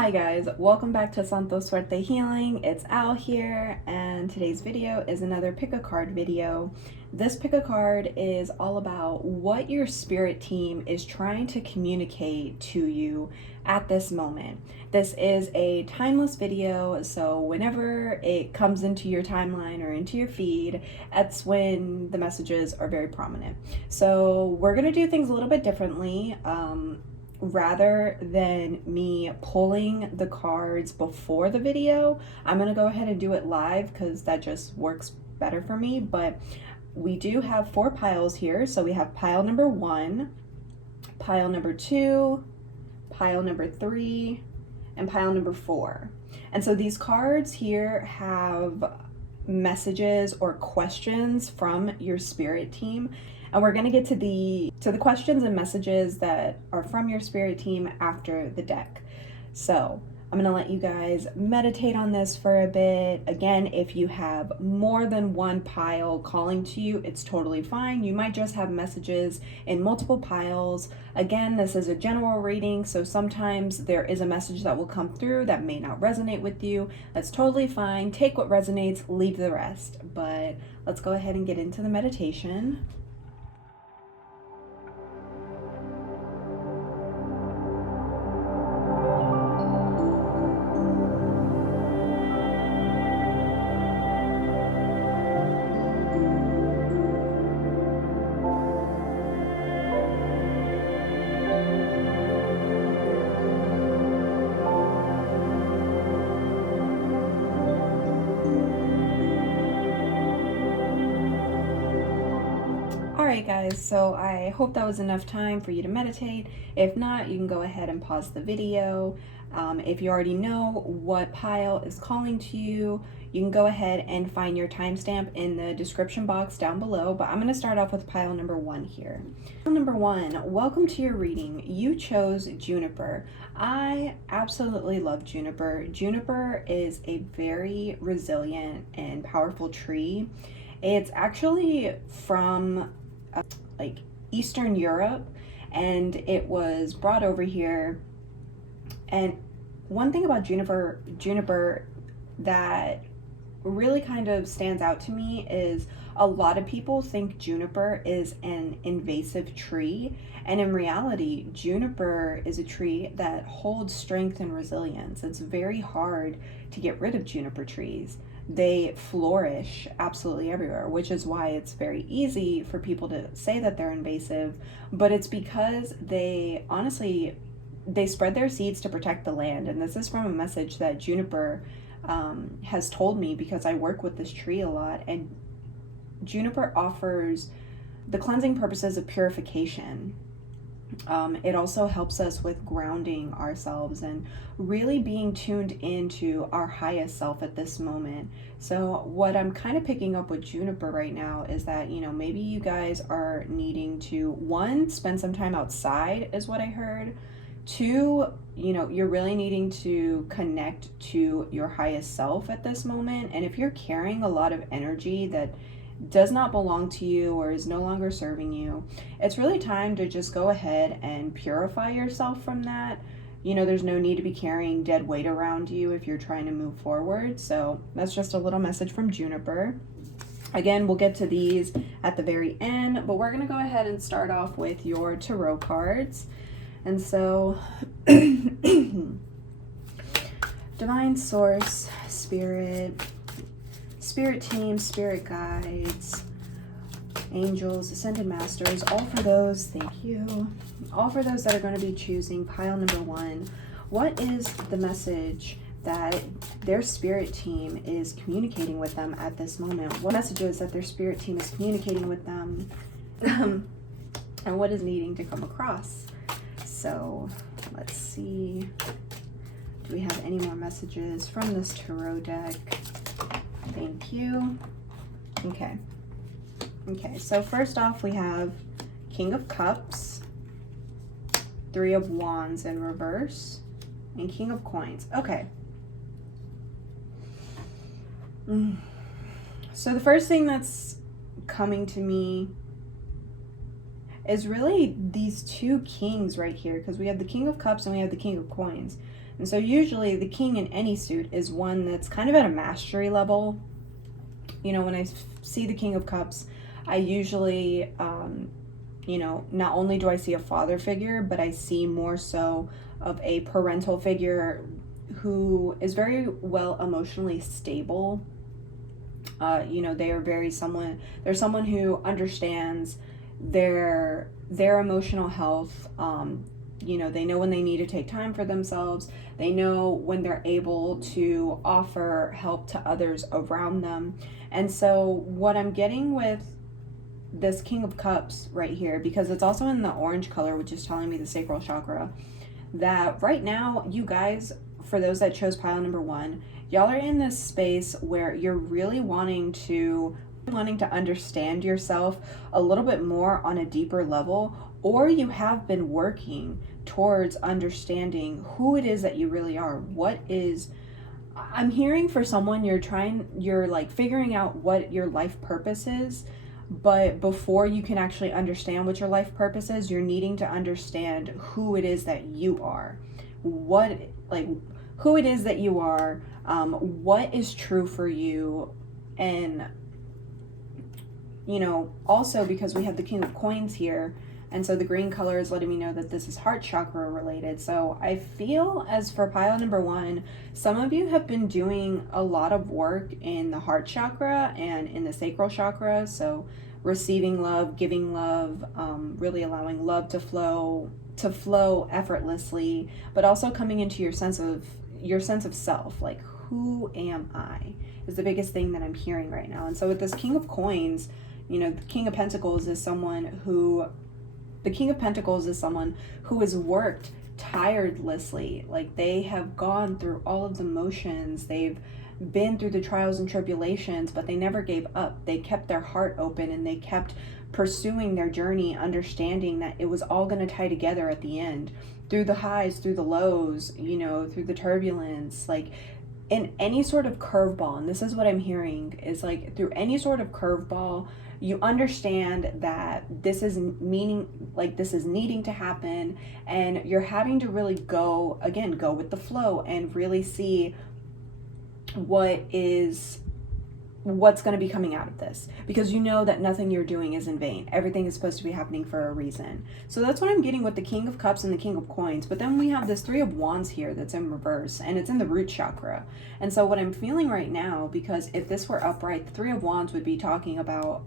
Hi guys, welcome back to Santos Suerte Healing. It's Al here, and today's video is another pick a card video. This pick a card is all about what your spirit team is trying to communicate to you at this moment. This is a timeless video, so whenever it comes into your timeline or into your feed, that's when the messages are very prominent. So we're gonna do things a little bit differently. Rather than me pulling the cards before the video, I'm gonna go ahead and do it live because that just works better for me. But we do have 4 piles here. So we have pile number 1, pile number 2, pile number 3, and pile number 4. And so these cards here have messages or questions from your spirit team. And we're gonna get to the questions and messages that are from your spirit team after the deck. So I'm gonna let you guys meditate on this for a bit. Again, if you have more than one pile calling to you, it's totally fine. You might just have messages in multiple piles. Again, this is a general reading, so sometimes there is a message that will come through that may not resonate with you. That's totally fine. Take what resonates, leave the rest. But let's go ahead and get into the meditation. Alright guys, so I hope that was enough time for you to meditate. If not, you can go ahead and pause the video. If you already know what pile is calling to you, you can go ahead and find your timestamp in the description box down below, but I'm going to start off with pile number 1 here. Pile number 1, welcome to your reading. You chose Juniper. I absolutely love Juniper. Juniper is a very resilient and powerful tree. It's actually from like Eastern Europe, and it was brought over here. And one thing about Juniper that really kind of stands out to me is a lot of people think Juniper is an invasive tree, and in reality, Juniper is a tree that holds strength and resilience. It's very hard to get rid of Juniper trees. They flourish absolutely everywhere, which is why it's very easy for people to say that they're invasive, but it's because they spread their seeds to protect the land. And this is from a message that Juniper has told me, because I work with this tree a lot, and Juniper offers the cleansing purposes of purification. It also helps us with grounding ourselves and really being tuned into our highest self at this moment. So what I'm kind of picking up with Juniper right now is that, maybe you guys are needing to, 1, spend some time outside is what I heard. 2, you're really needing to connect to your highest self at this moment. And if you're carrying a lot of energy that does not belong to you or is no longer serving you, it's really time to just go ahead and purify yourself from that. There's no need to be carrying dead weight around you if you're trying to move forward. So that's just a little message from Juniper. Again, we'll get to these at the very end, but we're going to go ahead and start off with your tarot cards. And so divine source, spirit team, spirit guides, angels, ascended masters, all for those, thank you, all for those that are going to be choosing pile number 1. What is the message that their spirit team is communicating with them at this moment? What messages that their spirit team is communicating with them, and what is needing to come across? So let's see, do we have any more messages from this tarot deck? Thank you. Okay, so first off we have King of Cups, 3 of Wands in reverse, and King of Coins. Okay. So the first thing that's coming to me is really these 2 kings right here, because we have the King of Cups and we have the King of Coins. And so usually the king in any suit is one that's kind of at a mastery level. You know, when I see the King of Cups, I usually, you know, not only do I see a father figure, but I see more so of a parental figure who is very well emotionally stable. You know, they are they're someone who understands their emotional health. You know, they know when they need to take time for themselves. They know when they're able to offer help to others around them. And so what I'm getting with this King of Cups right here, because it's also in the orange color, which is telling me the sacral chakra, that right now, you guys, for those that chose pile number 1, y'all are in this space where you're really wanting to understand yourself a little bit more on a deeper level, or you have been working towards understanding who it is that you really are. I'm hearing for someone, you're like figuring out what your life purpose is, but before you can actually understand what your life purpose is, you're needing to understand who it is that you are. Who it is that you are, what is true for you. And, you know, also because we have the King of Coins here, and so the green color is letting me know that this is heart chakra related. So I feel, as for pile number 1, some of you have been doing a lot of work in the heart chakra and in the sacral chakra. So receiving love, giving love, really allowing love to flow effortlessly, but also coming into your sense of self. Like, who am I is the biggest thing that I'm hearing right now. And so with this King of Coins, you know, the King of Pentacles is someone who has worked tirelessly. Like, they have gone through all of the motions, they've been through the trials and tribulations, but they never gave up. They kept their heart open and they kept pursuing their journey, understanding that it was all going to tie together at the end, through the highs, through the lows, you know, through the turbulence. Like, in any sort of curveball, and this is what I'm hearing, is like, through any sort of curveball, you understand that this is needing to happen, and you're having to really go with the flow and really see what's going to be coming out of this, because you know that nothing you're doing is in vain. Everything is supposed to be happening for a reason. So that's what I'm getting with the King of Cups and the King of Coins. But then we have this 3 of Wands here that's in reverse, and it's in the root chakra. And so what I'm feeling right now, because if this were upright, the 3 of Wands would be talking about,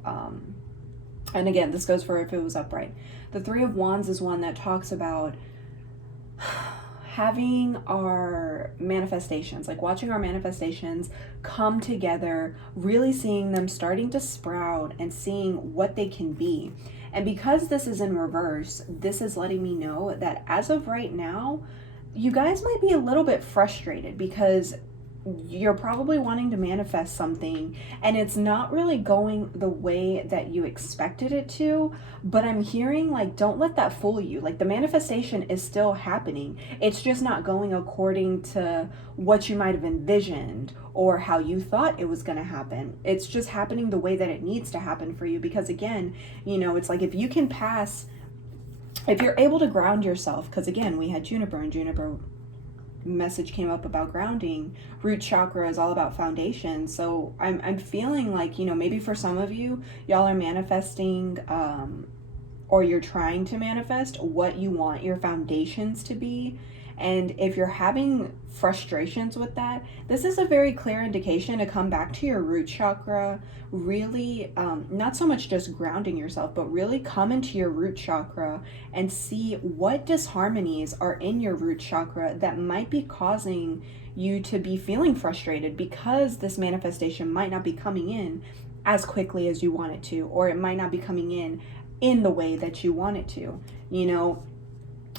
and again, this goes for if it was upright. The 3 of Wands is one that talks about having our manifestations, like watching our manifestations come together, really seeing them starting to sprout and seeing what they can be. And because this is in reverse, this is letting me know that as of right now, you guys might be a little bit frustrated because you're probably wanting to manifest something and it's not really going the way that you expected it to. But I'm hearing, like, don't let that fool you. Like, the manifestation is still happening. It's just not going according to what you might have envisioned or how you thought it was going to happen. It's just happening the way that it needs to happen for you. Because again, you know, it's like, if you're able to ground yourself, because again, we had Juniper, and Juniper message came up about grounding. Root chakra is all about foundation. So I'm feeling like, you know, maybe for some of you, y'all are manifesting, or you're trying to manifest what you want your foundations to be. And if you're having frustrations with that, this is a very clear indication to come back to your root chakra, really, not so much just grounding yourself, but really come into your root chakra and see what disharmonies are in your root chakra that might be causing you to be feeling frustrated, because this manifestation might not be coming in as quickly as you want it to, or it might not be coming in the way that you want it to. You know,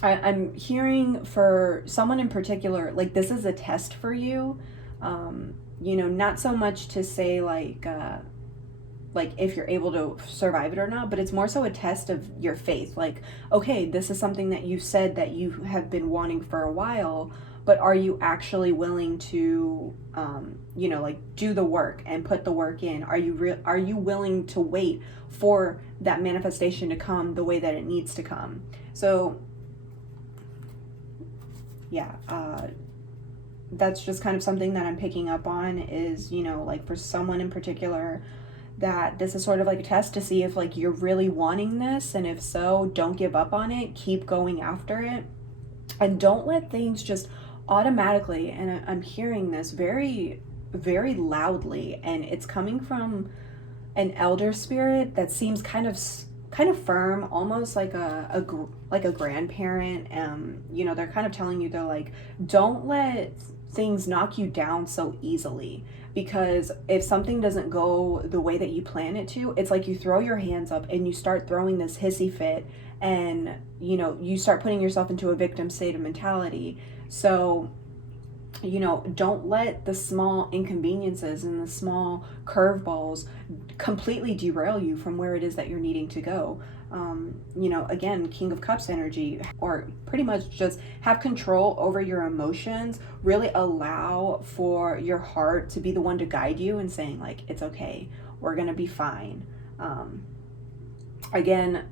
I'm hearing for someone in particular, like, this is a test for you. You know, not so much to say like if you're able to survive it or not, but it's more so a test of your faith. Like, okay, this is something that you said that you have been wanting for a while, but are you actually willing to, you know, like, do the work and put the work in? Are you willing to wait for that manifestation to come the way that it needs to come? So yeah, that's just kind of something that I'm picking up on is, like for someone in particular, that this is sort of like a test to see if like you're really wanting this, and if so, don't give up on it, keep going after it, and don't let things just automatically, and I'm hearing this very, very loudly, and it's coming from an elder spirit that seems kind of firm, almost like a grandparent. They're kind of telling you, they're like, don't let things knock you down so easily, because if something doesn't go the way that you plan it to, it's like you throw your hands up and you start throwing this hissy fit, and you start putting yourself into a victim state of mentality. So don't let the small inconveniences and the small curveballs completely derail you from where it is that you're needing to go. Again, King of Cups energy, or pretty much just have control over your emotions, really allow for your heart to be the one to guide you and saying like, it's okay, we're gonna be fine. Again,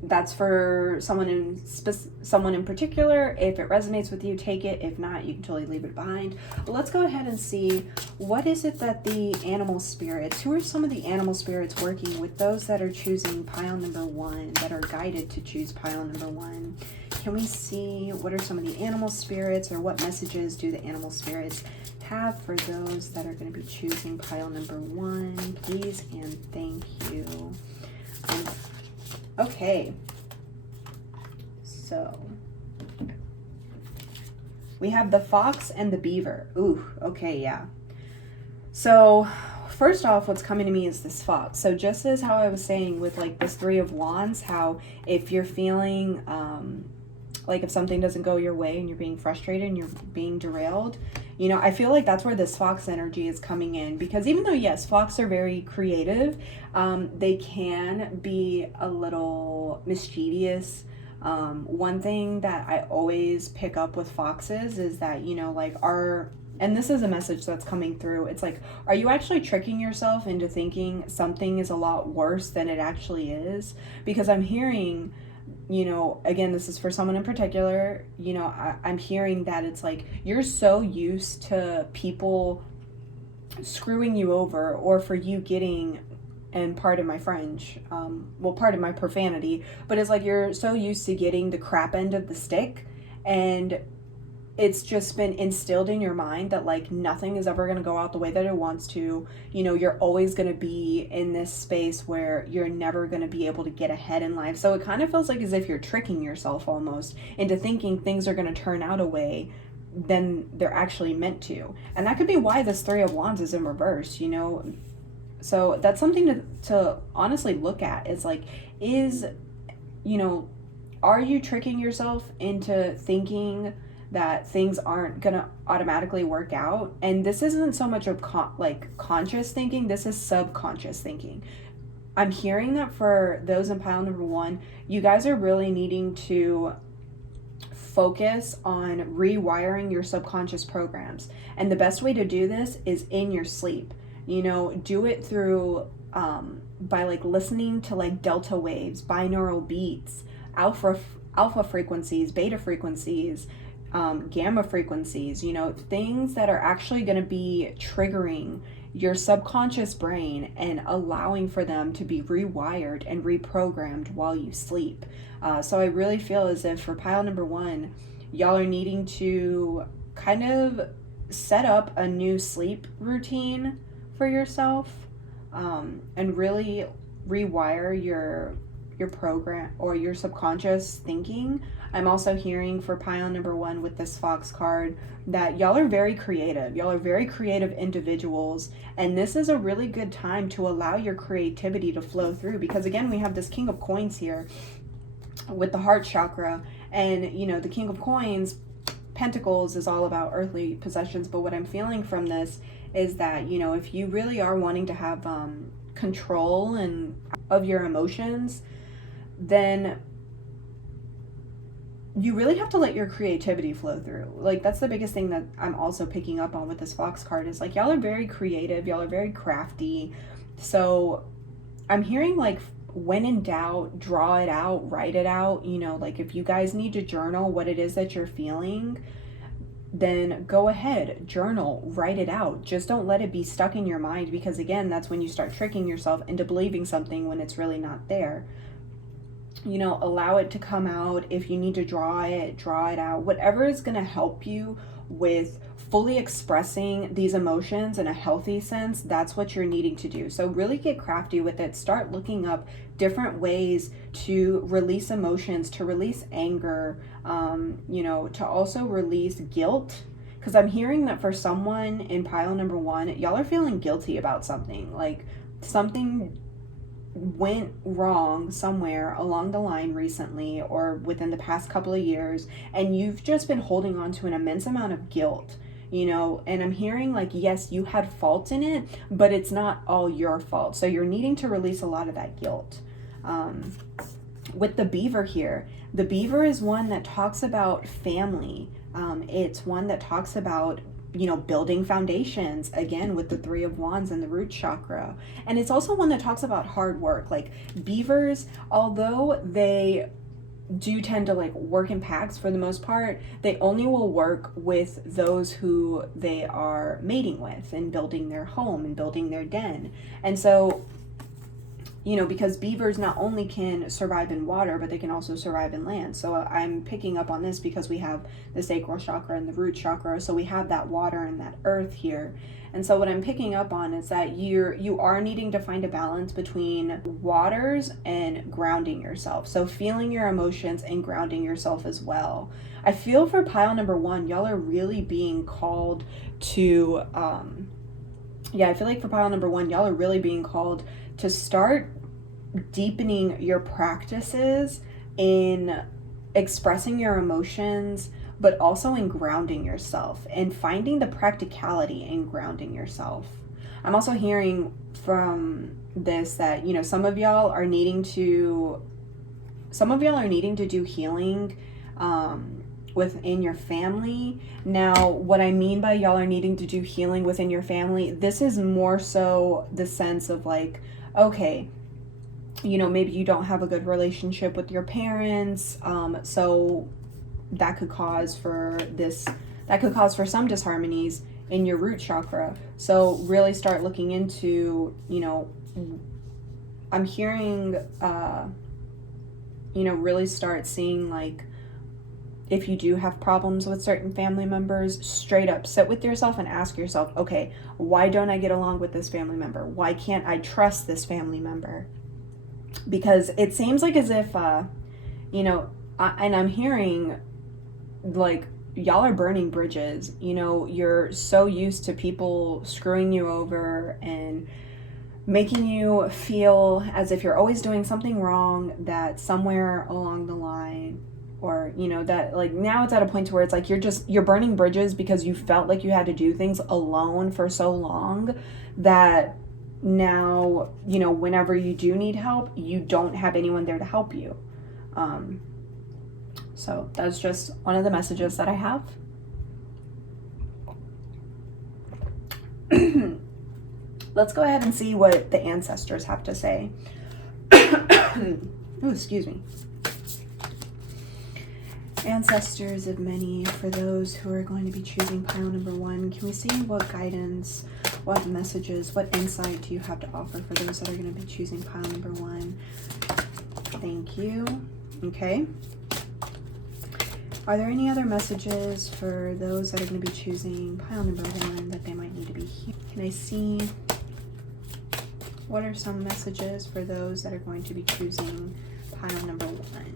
that's for someone in particular. If it resonates with you, take it. If not, you can totally leave it behind. But let's go ahead and see, what is it that the animal spirits, who are some of the animal spirits working with those that are choosing pile number 1, that are guided to choose pile number 1? Can we see what are some of the animal spirits, or what messages do the animal spirits have for those that are going to be choosing pile number 1? Please and thank you. Okay, so we have the fox and the beaver. Ooh, okay, yeah. So first off, what's coming to me is this fox. So just as how I was saying with like this 3 of Wands, how if you're feeling like if something doesn't go your way and you're being frustrated and you're being derailed, I feel like that's where this fox energy is coming in, because even though, yes, fox are very creative, they can be a little mischievous. One thing that I always pick up with foxes is that, and this is a message that's coming through, it's like, are you actually tricking yourself into thinking something is a lot worse than it actually is? Because I'm hearing, again, this is for someone in particular, I'm hearing that it's like you're so used to people screwing you over, or for you getting, and pardon my French, pardon my profanity, but it's like you're so used to getting the crap end of the stick, and it's just been instilled in your mind that like nothing is ever going to go out the way that it wants to. You're always going to be in this space where you're never going to be able to get ahead in life. So it kind of feels like as if you're tricking yourself almost into thinking things are going to turn out a way than they're actually meant to. And that could be why this 3 of Wands is in reverse, So that's something to honestly look at. It's like, are you tricking yourself into thinking that things aren't gonna automatically work out? And this isn't so much of conscious thinking, this is subconscious thinking. I'm hearing that for those in pile number 1, you guys are really needing to focus on rewiring your subconscious programs. And the best way to do this is in your sleep. Do it through by like listening to like delta waves, binaural beats, alpha frequencies, beta frequencies, gamma frequencies, things that are actually going to be triggering your subconscious brain and allowing for them to be rewired and reprogrammed while you sleep. So I really feel as if for pile number 1, y'all are needing to kind of set up a new sleep routine for yourself, and really rewire your program or your subconscious thinking. I'm also hearing for pile number 1 with this fox card that y'all are very creative. Y'all are very creative individuals, and this is a really good time to allow your creativity to flow through, because again, we have this King of Coins here with the heart chakra, and the King of Coins, Pentacles, is all about earthly possessions. But what I'm feeling from this is that, if you really are wanting to have control and of your emotions, then you really have to let your creativity flow through. Like, that's the biggest thing that I'm also picking up on with this fox card, is like, y'all are very creative, y'all are very crafty. So I'm hearing like, when in doubt, draw it out, write it out. Like if you guys need to journal what it is that you're feeling, then go ahead, journal, write it out. Just don't let it be stuck in your mind, because again, that's when you start tricking yourself into believing something when it's really not there. You know, allow it to come out. If you need to draw it out. Whatever is going to help you with fully expressing these emotions in a healthy sense, that's what you're needing to do. So really get crafty with it. Start looking up different ways to release emotions, to release anger, you know, to also release guilt. Because I'm hearing that for someone in pile number 1, y'all are feeling guilty about something. Like something went wrong somewhere along the line recently or within the past couple of years, and you've just been holding on to an immense amount of guilt, you know. And I'm hearing like, yes, you had fault in it, but it's not all your fault. So you're needing to release a lot of that guilt. With the beaver here, the beaver is one that talks about family. It's one that talks about, you know, building foundations, again with the 3 of Wands and the root chakra. And it's also one that talks about hard work. Like beavers, although they do tend to like work in packs for the most part, they only will work with those who they are mating with and building their home and building their den. And so, you know, because beavers not only can survive in water, but they can also survive in land. So I'm picking up on this because we have the sacral chakra and the root chakra. So we have that water and that earth here. And so what I'm picking up on is that you are needing to find a balance between waters and grounding yourself. So feeling your emotions and grounding yourself as well. I feel for pile number 1, y'all are really being called to, I feel like for pile number 1, y'all are really being called to start deepening your practices in expressing your emotions, but also in grounding yourself and finding the practicality in grounding yourself. I'm also hearing from this that, you know, some of y'all are needing to do healing within your family. Now, what I mean by y'all are needing to do healing within your family, this is more so the sense of like, okay, you know, maybe you don't have a good relationship with your parents, so that could cause for some disharmonies in your root chakra. So really start looking into, you know, I'm hearing, you know, really start seeing like, if you do have problems with certain family members, straight up sit with yourself and ask yourself, okay, why don't I get along with this family member? Why can't I trust this family member? Because it seems like as if, you know, and I'm hearing like y'all are burning bridges. You know, you're so used to people screwing you over and making you feel as if you're always doing something wrong, that somewhere along the line, or, you know, that like now it's at a point where it's like you're burning bridges because you felt like you had to do things alone for so long that now, you know, whenever you do need help, you don't have anyone there to help you. So that's just one of the messages that I have. Let's go ahead and see what the ancestors have to say. Oh, excuse me. Ancestors of many, for those who are going to be choosing pile number 1, can we see what guidance, what messages, what insight do you have to offer for those that are going to be choosing pile number 1? Thank you. Okay. Are there any other messages for those that are going to be choosing pile number 1 that they might need to be here? Can I see what are some messages for those that are going to be choosing pile number 1?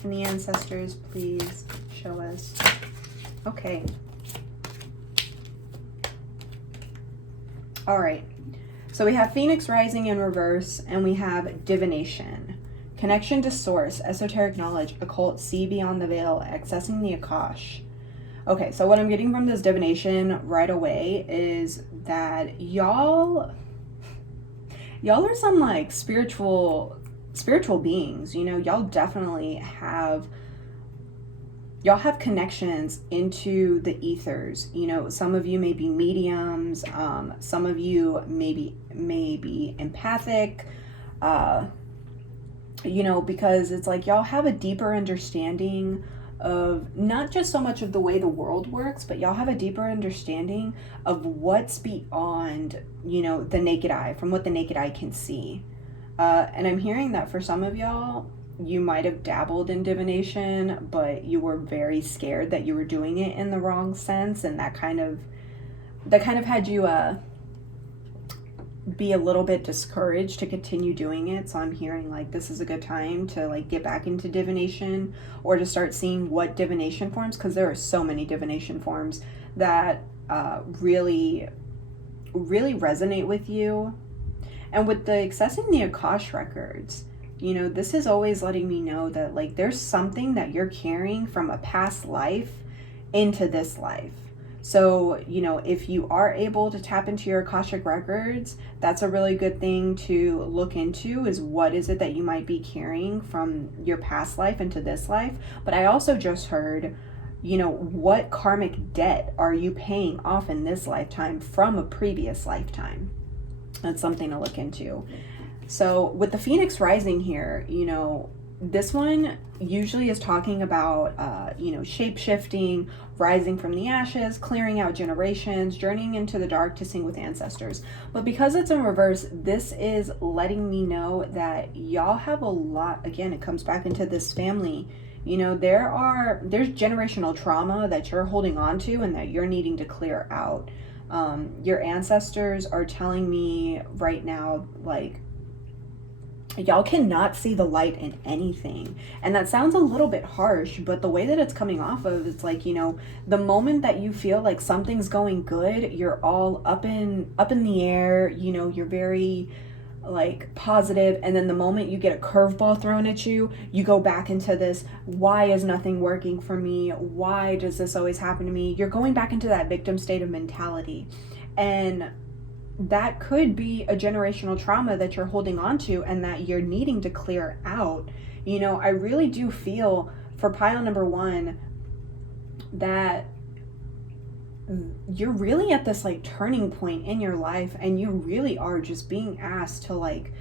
Can the ancestors please show us? Okay. All right. So we have Phoenix rising in reverse, and we have divination. Connection to source, esoteric knowledge, occult, see beyond the veil, accessing the Akash. Okay, so what I'm getting from this divination right away is that y'all are some like spiritual beings. You know, y'all definitely have connections into the ethers. You know, some of you may be mediums, some of you may be empathic, you know, because it's like y'all have a deeper understanding of not just so much of the way the world works, but y'all have a deeper understanding of what's beyond, you know, the naked eye, from what the naked eye can see. And I'm hearing that for some of y'all, you might have dabbled in divination, but you were very scared that you were doing it in the wrong sense, and that kind of had you be a little bit discouraged to continue doing it. So I'm hearing like this is a good time to like get back into divination, or to start seeing what divination forms, because there are so many divination forms that really resonate with you. And with the accessing the Akash records, you know, this is always letting me know that like there's something that you're carrying from a past life into this life. So, you know, if you are able to tap into your Akashic records, that's a really good thing to look into, is what is it that you might be carrying from your past life into this life. But I also just heard, you know, what karmic debt are you paying off in this lifetime from a previous lifetime? That's something to look into. So with the Phoenix rising here, you know, this one usually is talking about, you know, shape-shifting, rising from the ashes, clearing out generations, journeying into the dark to sing with ancestors. But because it's in reverse, this is letting me know that y'all have a lot, again, it comes back into this family. You know, there's generational trauma that you're holding on to and that you're needing to clear out. Your ancestors are telling me right now, like, y'all cannot see the light in anything. And that sounds a little bit harsh, but the way that it's coming off of, it's like, you know, the moment that you feel like something's going good, you're all up in the air, you know, you're very like positive, and then the moment you get a curveball thrown at you, you go back into this, why is nothing working for me? Why does this always happen to me? You're going back into that victim state of mentality. And that could be a generational trauma that you're holding on to and that you're needing to clear out. You know, I really do feel for pile number 1 that you're really at this like turning point in your life, and you really are just being asked to like,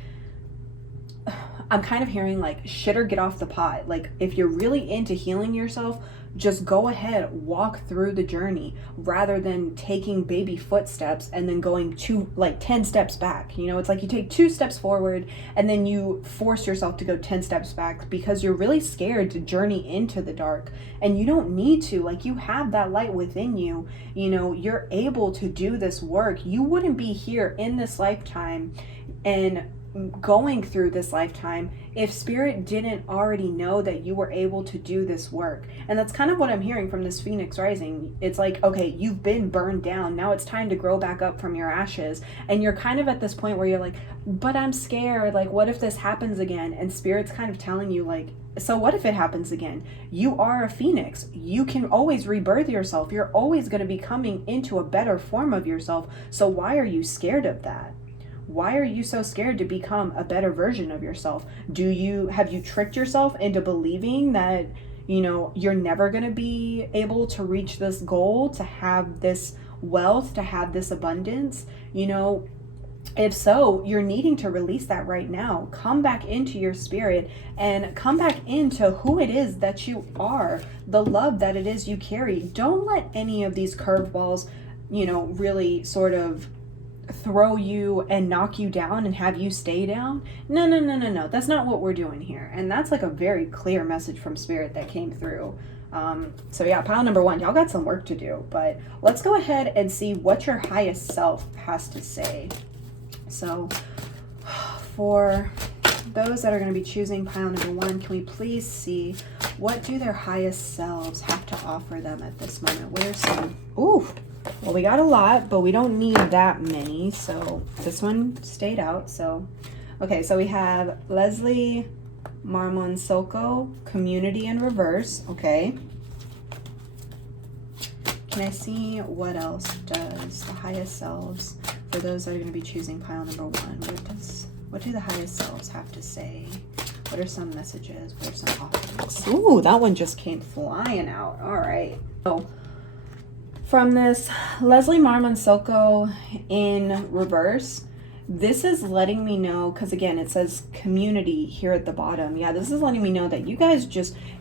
I'm kind of hearing like shit or get off the pot. Like if you're really into healing yourself, just go ahead, walk through the journey rather than taking baby footsteps and then going 10 steps back. You know, it's like you take 2 steps forward and then you force yourself to go 10 steps back because you're really scared to journey into the dark. And you don't need to, like, you have that light within you. You know, you're able to do this work. You wouldn't be here in this lifetime and going through this lifetime if spirit didn't already know that you were able to do this work. And that's kind of what I'm hearing from this Phoenix rising. It's like, okay, you've been burned down, now it's time to grow back up from your ashes. And you're kind of at this point where you're like, but I'm scared, like what if this happens again? And spirit's kind of telling you like, so what if it happens again? You are a phoenix. You can always rebirth yourself. You're always going to be coming into a better form of yourself. So why are you scared of that? Why are you so scared to become a better version of yourself? Have you tricked yourself into believing that, you know, you're never going to be able to reach this goal, to have this wealth, to have this abundance? You know, if so, you're needing to release that right now. Come back into your spirit and come back into who it is that you are, the love that it is you carry. Don't let any of these curveballs, you know, really sort of throw you and knock you down and have you stay down. No. That's not what we're doing here. And that's like a very clear message from spirit that came through. So yeah, pile number 1, y'all got some work to do, but let's go ahead and see what your highest self has to say. So for those that are going to be choosing pile number 1, can we please see what do their highest selves have to offer them at this moment? What are some, well, we got a lot, but we don't need that many. So this one stayed out. So, okay, so we have Leslie Marmonsoko, Community in Reverse. Okay. Can I see what else does the highest selves, for those that are going to be choosing pile number 1, what do the highest selves have to say? What are some messages? What are some offerings? Ooh, that one just came flying out. All right. So from this Leslie Marmonsoko in reverse, this is letting me know, because again, it says community here at the bottom. Yeah, this is letting me know that you guys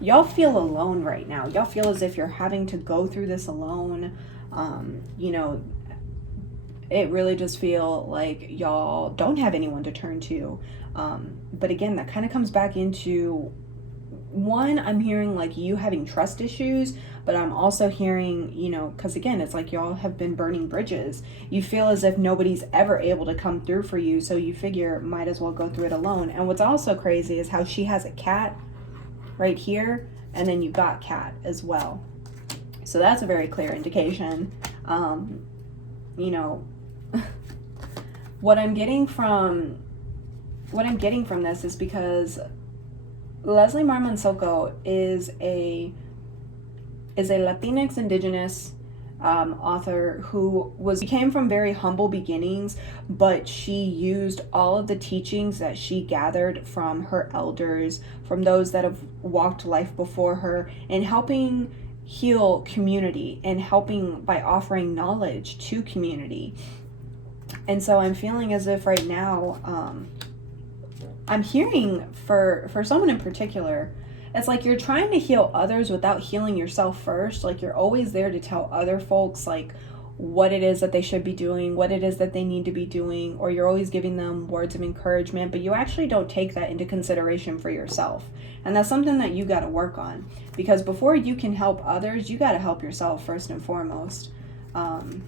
y'all feel alone right now. Y'all feel as if you're having to go through this alone. You know, it really does feel like y'all don't have anyone to turn to. But again, that kind of comes back into, one, I'm hearing like you having trust issues, but I'm also hearing, you know, because again, it's like y'all have been burning bridges. You feel as if nobody's ever able to come through for you, so you figure might as well go through it alone. And what's also crazy is how she has a cat right here, and then you got cat as well. So that's a very clear indication. You know, what I'm getting from this is because Leslie Marmonsoko is a Latinx indigenous author who came from very humble beginnings, but she used all of the teachings that she gathered from her elders, from those that have walked life before her, in helping heal community and helping by offering knowledge to community. And so I'm feeling as if right now, I'm hearing for someone in particular, it's like you're trying to heal others without healing yourself first. Like you're always there to tell other folks like what it is that they should be doing, what it is that they need to be doing, or you're always giving them words of encouragement, but you actually don't take that into consideration for yourself. And that's something that you got to work on, because before you can help others, you got to help yourself first and foremost. And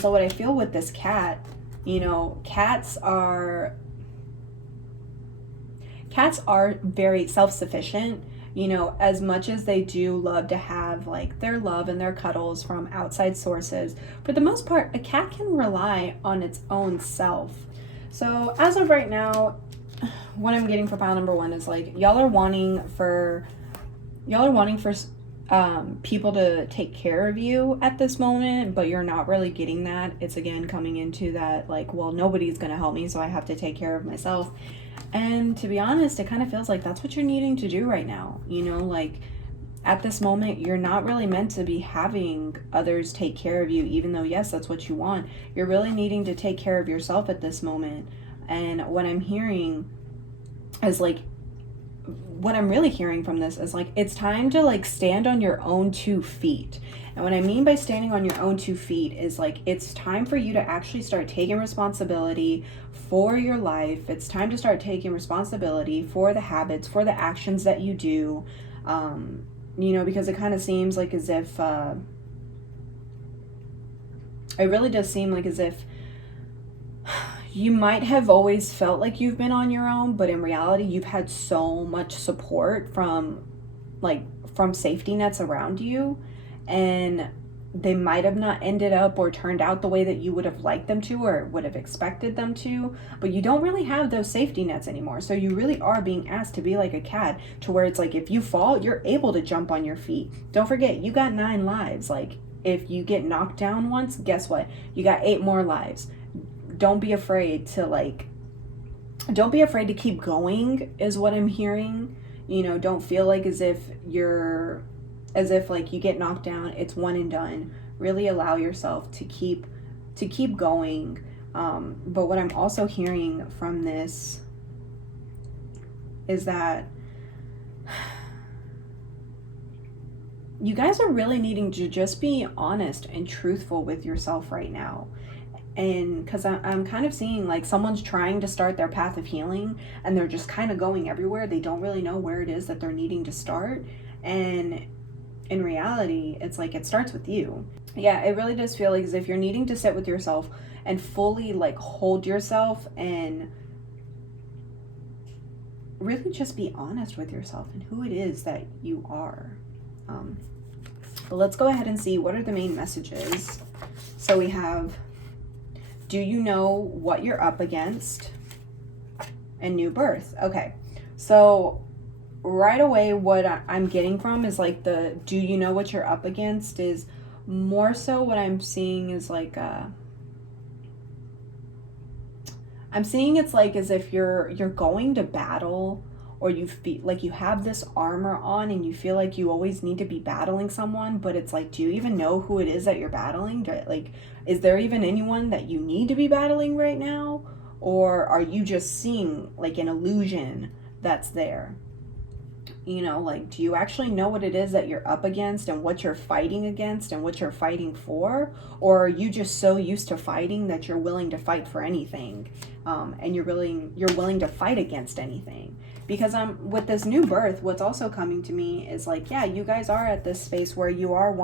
so what I feel with this cat, you know, cats are very self-sufficient, you know, as much as they do love to have like their love and their cuddles from outside sources. For the most part, a cat can rely on its own self. So as of right now, what I'm getting for pile number one is like y'all are wanting for people to take care of you at this moment, but you're not really getting that. It's again coming into that like, well, nobody's gonna help me, so I have to take care of myself. And to be honest, it kind of feels like that's what you're needing to do right now. You know, like at this moment, you're not really meant to be having others take care of you, even though, yes, that's what you want. You're really needing to take care of yourself at this moment. And what I'm hearing is like, what I'm really hearing from this is like, it's time to like stand on your own 2 feet. And what I mean by standing on your own 2 feet is like, it's time for you to actually start taking responsibility for your life. It's time to start taking responsibility for the habits, for the actions that you do. You know, because it kind of seems like as if, it really does seem like as if you might have always felt like you've been on your own, but in reality, you've had so much support from safety nets around you, and they might have not ended up or turned out the way that you would have liked them to or would have expected them to, but you don't really have those safety nets anymore. So you really are being asked to be like a cat, to where it's like, if you fall, you're able to jump on your feet. Don't forget, you got 9 lives. Like if you get knocked down once, guess what? You got 8 more lives. Don't be afraid to keep going is what I'm hearing. You know, don't feel like as if like you get knocked down, it's one and done. Really allow yourself to keep going. But what I'm also hearing from this is that you guys are really needing to just be honest and truthful with yourself right now. And because I'm kind of seeing like someone's trying to start their path of healing and they're just kind of going everywhere. They don't really know where it is that they're needing to start. And in reality, it's like it starts with you. Yeah, it really does feel like as if you're needing to sit with yourself and fully like hold yourself and really just be honest with yourself and who it is that you are. But let's go ahead and see what are the main messages. So we have, do you know what you're up against? And new birth. Okay, so right away what I'm getting from is like the do you know what you're up against is more so what I'm seeing is like I'm seeing it's like as if you're going to battle or you feel like you have this armor on and you feel like you always need to be battling someone, but it's like, do you even know who it is that you're battling? Like, is there even anyone that you need to be battling right now? Or are you just seeing like an illusion that's there? You know, like, do you actually know what it is that you're up against and what you're fighting against and what you're fighting for? Or are you just so used to fighting that you're willing to fight for anything, and you're willing to fight against anything? Because with this new birth, what's also coming to me is like, yeah, you guys are at this space where you are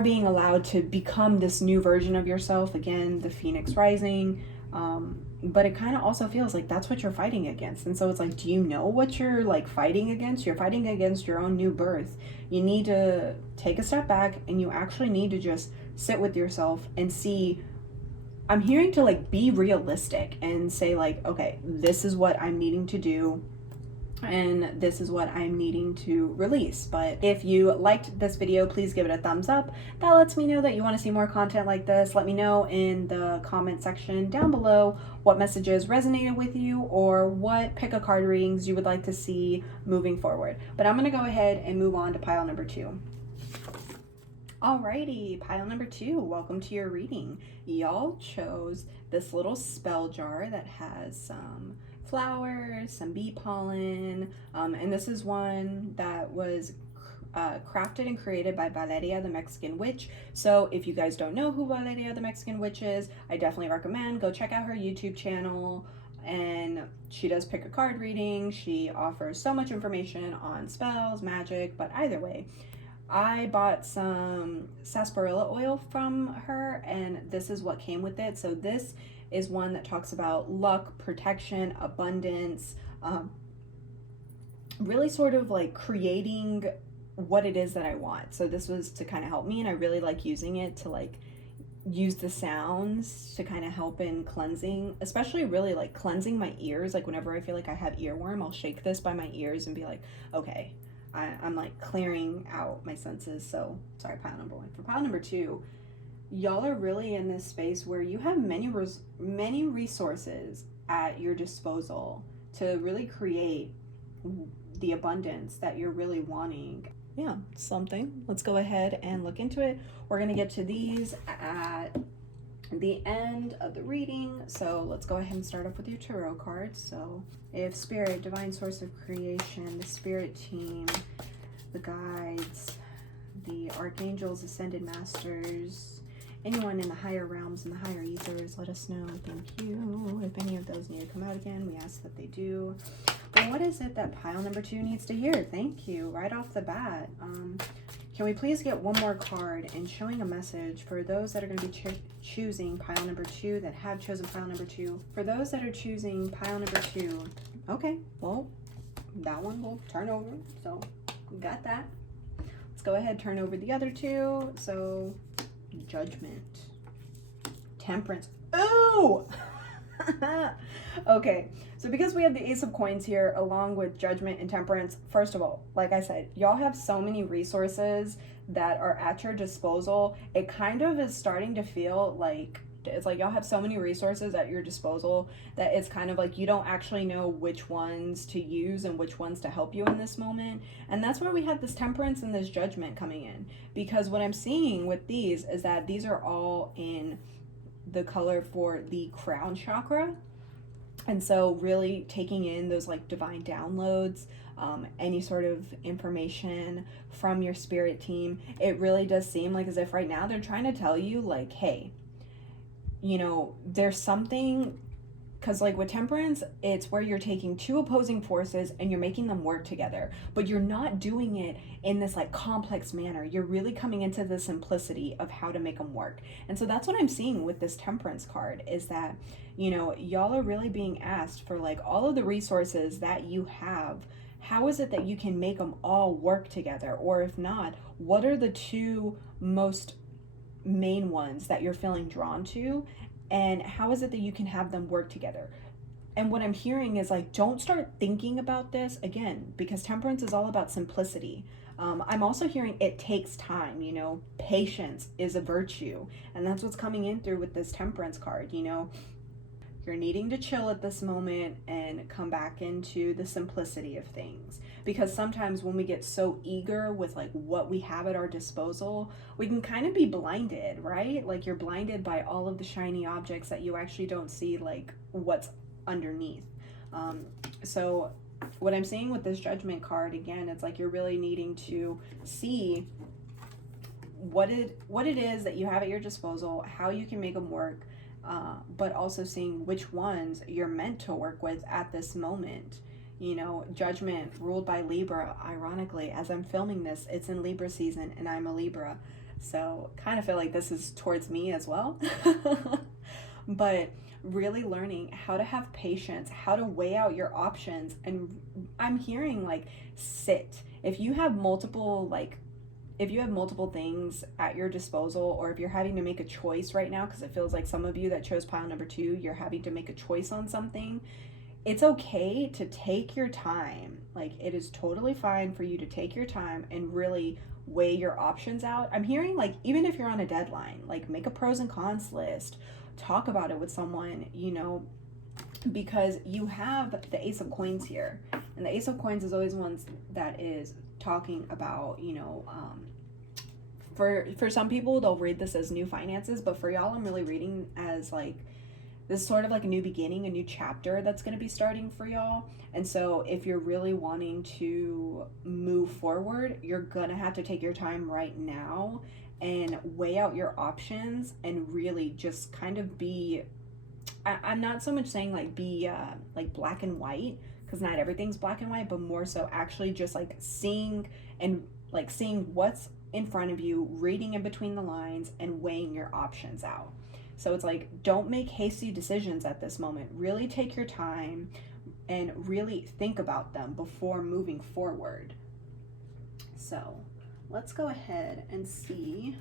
being allowed to become this new version of yourself again, the Phoenix rising. But it kind of also feels like that's what you're fighting against. And so it's like, do you know what you're like fighting against? You're fighting against your own new birth. You need to take a step back and you actually need to just sit with yourself and see. I'm hearing to like be realistic and say like, okay, this is what I'm needing to do and this is what I'm needing to release. But if you liked this video, please give it a thumbs up. That lets me know that you want to see more content like this. Let me know in the comment section down below what messages resonated with you or what pick a card readings you would like to see moving forward. But I'm going to go ahead and move on to pile number 2. Alrighty, pile number 2, welcome to your reading. Y'all chose this little spell jar that has some flowers, some bee pollen, and this is one that was crafted and created by Valeria the Mexican Witch. So if you guys don't know who Valeria the Mexican Witch is, I definitely recommend go check out her YouTube channel. And she does pick a card reading. She offers so much information on spells, magic, but either way, I bought some sarsaparilla oil from her and this is what came with it. So this is one that talks about luck, protection, abundance, really sort of like creating what it is that I want. So this was to kind of help me, and I really like using it to like use the sounds to kind of help in cleansing, especially really like cleansing my ears. Like whenever I feel like I have earworm, I'll shake this by my ears and be like, okay, I'm like clearing out my senses. So sorry, pile number 1. For pile number 2, y'all are really in this space where you have many resources at your disposal to really create the abundance that you're really wanting. Yeah, something. Let's go ahead and look into it. We're going to get to these at the end of the reading. So let's go ahead and start off with your tarot cards. So if Spirit, Divine Source of Creation, the Spirit Team, the Guides, the Archangels, Ascended Masters, anyone in the higher realms and the higher ethers, let us know. Thank you. If any of those need to come out again, we ask that they do. But what is it that pile number 2 needs to hear? Thank you. Right off the bat. Can we please get one more card and showing a message for those that are going to be choosing pile number 2, that have chosen pile number 2. For those that are choosing pile number 2, okay, well, that one will turn over. So we got that. Let's go ahead, turn over the other 2. So Judgment, Temperance. Ooh! Okay, so because we have the Ace of Coins here along with Judgment and Temperance, first of all, like I said, y'all have so many resources that are at your disposal. It kind of is starting to feel like it's like y'all have so many resources at your disposal that it's kind of like you don't actually know which ones to use and which ones to help you in this moment. And that's where we have this Temperance and this Judgment coming in, because what I'm seeing with these is that these are all in the color for the crown chakra. And so really taking in those like divine downloads, any sort of information from your spirit team. It really does seem like as if right now they're trying to tell you like, hey, you know, there's something, because like with Temperance, it's where you're taking 2 opposing forces and you're making them work together, but you're not doing it in this like complex manner. You're really coming into the simplicity of how to make them work. And so that's what I'm seeing with this Temperance card, is that, you know, y'all are really being asked for like all of the resources that you have. How is it that you can make them all work together? Or if not, what are the 2 most main ones that you're feeling drawn to, and how is it that you can have them work together? And what I'm hearing is like, don't start thinking about this again, because Temperance is all about simplicity. I'm also hearing it takes time, you know, patience is a virtue, and that's what's coming in through with this Temperance card. You know, You're needing to chill at this moment and come back into the simplicity of things. Because sometimes when we get so eager with like what we have at our disposal, we can kind of be blinded, right? Like you're blinded by all of the shiny objects that you actually don't see like what's underneath. So what I'm seeing with this Judgment card, again, it's like you're really needing to see what it is that you have at your disposal, how you can make them work, but also seeing which ones you're meant to work with at this moment. You know, Judgment ruled by Libra. Ironically, as I'm filming this, it's in Libra season and I'm a Libra. So kind of feel like this is towards me as well. But really learning how to have patience, how to weigh out your options. And I'm hearing like sit. If you have multiple things at your disposal, or if you're having to make a choice right now, because it feels like some of you that chose pile number 2, you're having to make a choice on something, it's okay to take your time. Like it is totally fine for you to take your time and really weigh your options out. I'm hearing like even if you're on a deadline, like make a pros and cons list, talk about it with someone, you know, because you have the Ace of Coins here. And the Ace of Coins is always one that is talking about, you know, for some people they'll read this as new finances, but for y'all I'm really reading as like this is sort of like a new beginning, a new chapter that's going to be starting for y'all. And so if you're really wanting to move forward, you're going to have to take your time right now and weigh out your options and really just kind of be, I'm not so much saying like be like black and white, because not everything's black and white, but more so actually just like seeing what's in front of you, reading in between the lines and weighing your options out. So it's like, don't make hasty decisions at this moment. Really take your time and really think about them before moving forward. So let's go ahead and see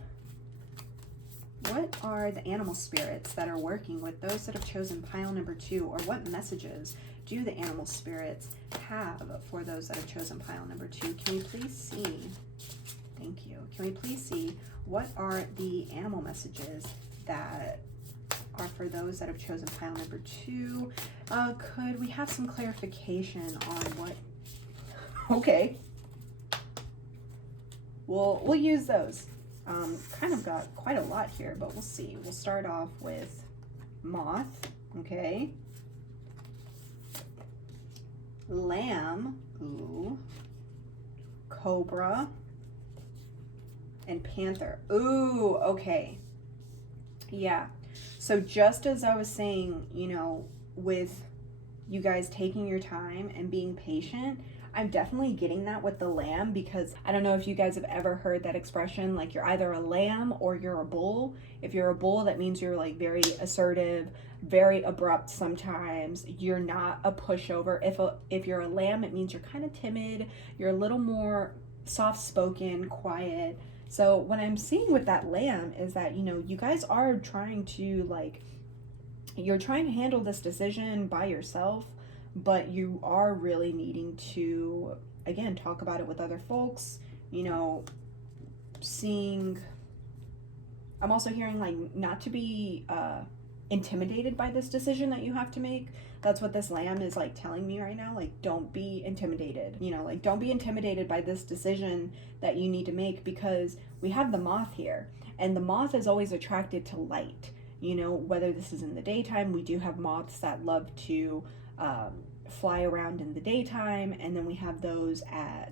what are the animal spirits that are working with those that have chosen pile number 2, or what messages do the animal spirits have for those that have chosen pile number 2? Can we please see? Thank you. Can we please see what are the animal messages that are for those that have chosen pile number 2? Could we have some clarification on what? Okay, we'll use those. Kind of got quite a lot here, but we'll see. We'll start off with moth. Okay, lamb. Ooh, cobra. And panther. Ooh, okay. Yeah. So just as I was saying, you know, with you guys taking your time and being patient, I'm definitely getting that with the lamb, because I don't know if you guys have ever heard that expression, like you're either a lamb or you're a bull. If you're a bull, that means you're like very assertive, very abrupt sometimes. You're not a pushover. If you're a lamb, it means you're kind of timid. You're a little more soft-spoken, quiet. So what I'm seeing with that lamb is that, you know, you guys are trying to like, you're trying to handle this decision by yourself, but you are really needing to, again, talk about it with other folks, you know, I'm also hearing like not to be intimidated by this decision that you have to make. That's what this lamb is like telling me right now. Like, don't be intimidated, you know, like don't be intimidated by this decision that you need to make, because we have the moth here, and the moth is always attracted to light. You know, whether this is in the daytime, we do have moths that love to fly around in the daytime, and then we have those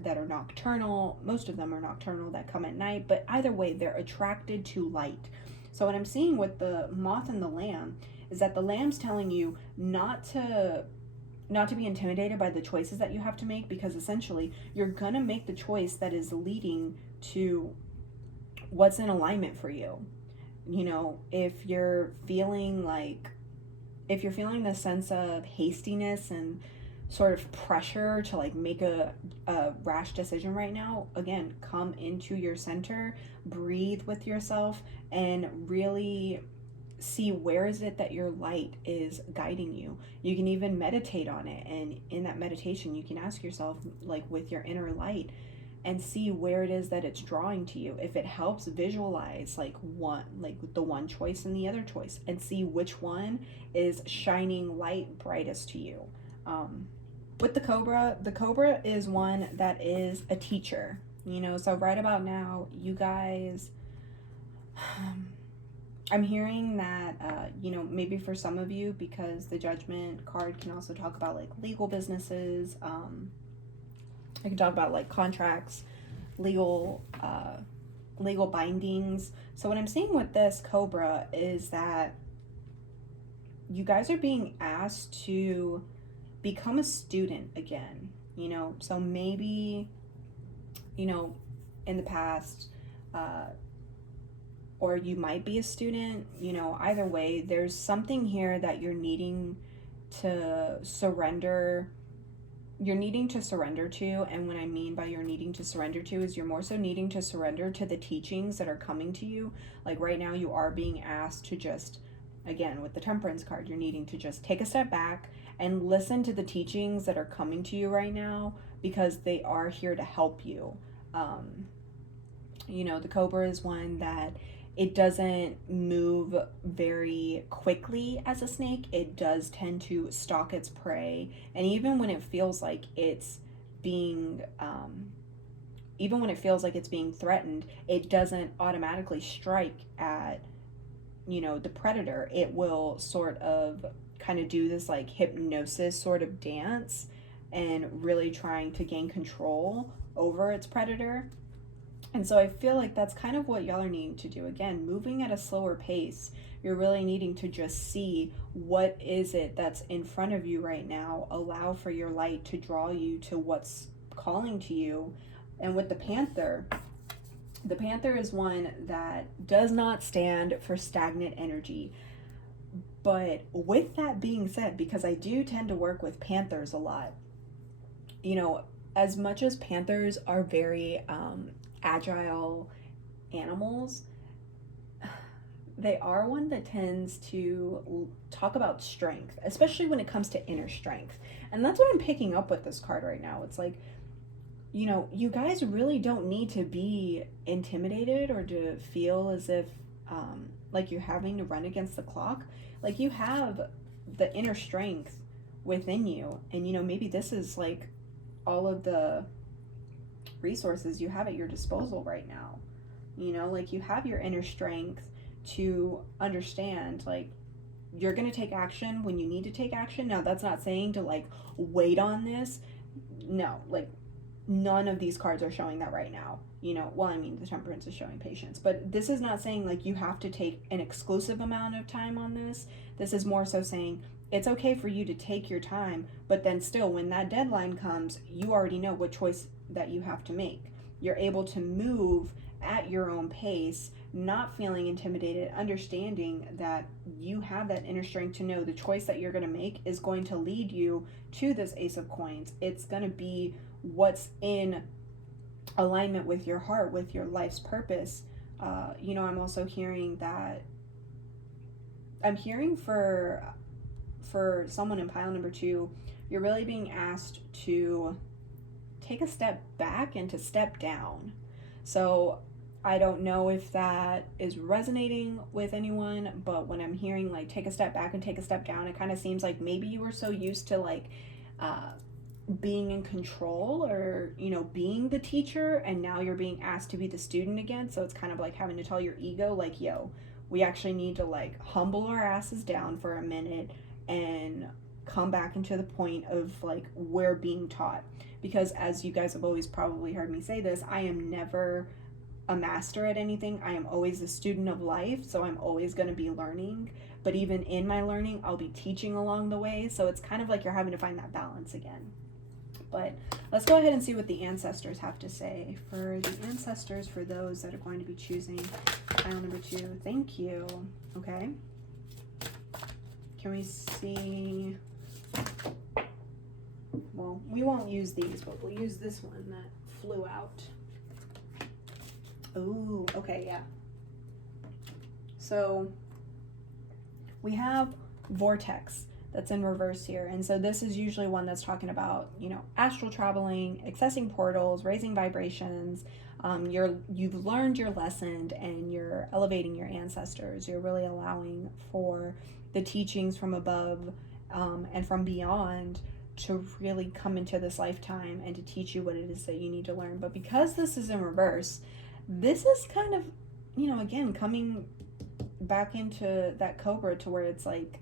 that are nocturnal. Most of them are nocturnal that come at night, but either way, they're attracted to light. So what I'm seeing with the moth and the lamb is that the lamb's telling you not to be intimidated by the choices that you have to make, because essentially you're gonna make the choice that is leading to what's in alignment for you. You know, if you're feeling the sense of hastiness and sort of pressure to like make a rash decision right now, again, come into your center, breathe with yourself, and really see where is it that your light is guiding you. You can even meditate on it, and in that meditation you can ask yourself, like with your inner light, and see where it is that it's drawing to you. If it helps, visualize like the one choice and the other choice, and see which one is shining light brightest to you. With the Cobra is one that is a teacher, you know. So right about now, you guys, I'm hearing that, you know, maybe for some of you, because the Judgment card can also talk about like legal businesses. I can talk about like contracts, legal bindings. So what I'm seeing with this Cobra is that you guys are being asked to become a student again, you know. So maybe, you know, in the past, or you might be a student, you know, either way, there's something here that you're needing to surrender. You're needing to surrender to, and what I mean by you're needing to surrender to is you're more so needing to surrender to the teachings that are coming to you. Like right now, you are being asked to just, again, with the Temperance card, you're needing to just take a step back and listen to the teachings that are coming to you right now, because they are here to help you. You know, the Cobra is one that it doesn't move very quickly as a snake. It does tend to stalk its prey, and even when it feels like it's being threatened, it doesn't automatically strike at, you know, the predator. It will sort of kind of do this like hypnosis sort of dance, and really trying to gain control over its predator. And so I feel like that's kind of what y'all are needing to do. Again, moving at a slower pace, you're really needing to just see what is it that's in front of you right now. Allow for your light to draw you to what's calling to you. And with the Panther is one that does not stand for stagnant energy. But with that being said, because I do tend to work with Panthers a lot, you know, as much as Panthers are very agile animals, they are one that tends to talk about strength, especially when it comes to inner strength. And that's what I'm picking up with this card right now. It's like, you know, you guys really don't need to be intimidated or to feel as if like you're having to run against the clock. Like, you have the inner strength within you, and, you know, maybe this is like all of the resources you have at your disposal right now. You know, like, you have your inner strength to understand, like, you're going to take action when you need to take action. Now, that's not saying to like wait on this. No, like, none of these cards are showing that right now. You know, well, I mean, the Temperance is showing patience, but this is not saying like you have to take an exclusive amount of time on this. This is more so saying it's okay for you to take your time, but then still, when that deadline comes, you already know what choice that you have to make. You're able to move at your own pace, not feeling intimidated, understanding that you have that inner strength to know the choice that you're going to make is going to lead you to this Ace of Coins. It's going to be what's in alignment with your heart, with your life's purpose. You know, I'm also hearing that, I'm hearing for someone in pile number 2, you're really being asked to take a step back and to step down. So I don't know if that is resonating with anyone, but when I'm hearing like take a step back and take a step down, it kind of seems like maybe you were so used to like being in control, or, you know, being the teacher, and now you're being asked to be the student again. So it's kind of like having to tell your ego, like, yo, we actually need to like humble our asses down for a minute and come back into the point of like we're being taught. Because as you guys have always probably heard me say this, I am never a master at anything. I am always a student of life, so I'm always going to be learning. But even in my learning, I'll be teaching along the way. So it's kind of like you're having to find that balance again. But let's go ahead and see what the ancestors have to say. For the ancestors, for those that are going to be choosing pile number 2, thank you. Okay. Can we see? Well, we won't use these, but we'll use this one that flew out. Ooh, okay, yeah. So we have Vortex. that's in reverse here. And so this is usually one that's talking about, you know, astral traveling, accessing portals, raising vibrations. You've learned your lesson and you're elevating your ancestors. You're really allowing for the teachings from above and from beyond to really come into this lifetime and to teach you what it is that you need to learn. But because this is in reverse, this is kind of, you know, again, coming back into that Cobra, to where it's like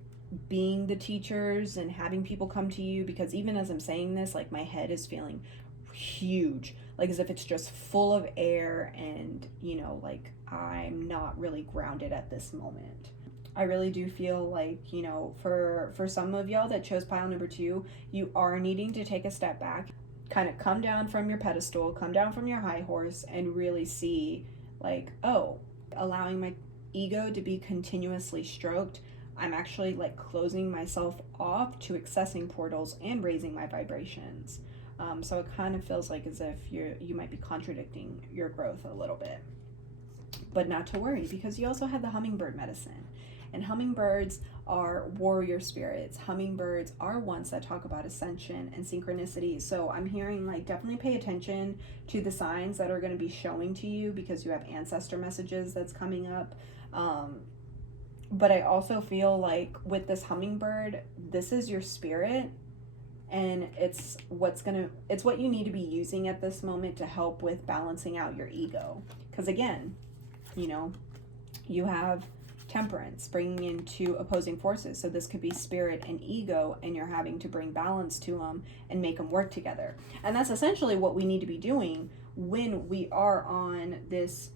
being the teachers and having people come to you. Because even as I'm saying this, like my head is feeling huge, like as if it's just full of air, and you know, like I'm not really grounded at this moment. I really do feel like, you know, for some of y'all that chose pile number 2, you are needing to take a step back, kind of come down from your pedestal, come down from your high horse, and really see like, oh, allowing my ego to be continuously stroked, I'm actually like closing myself off to accessing portals and raising my vibrations. So it kind of feels like as if you might be contradicting your growth a little bit. But not to worry, because you also have the hummingbird medicine. And hummingbirds are warrior spirits. Hummingbirds are ones that talk about ascension and synchronicity. So I'm hearing like definitely pay attention to the signs that are going to be showing to you, because you have ancestor messages that's coming up. But I also feel like with this hummingbird, this is your spirit, and it's what you need to be using at this moment to help with balancing out your ego. Because again, you know, you have temperance bringing in two opposing forces. So this could be spirit and ego, and you're having to bring balance to them and make them work together. And that's essentially what we need to be doing when we are on this,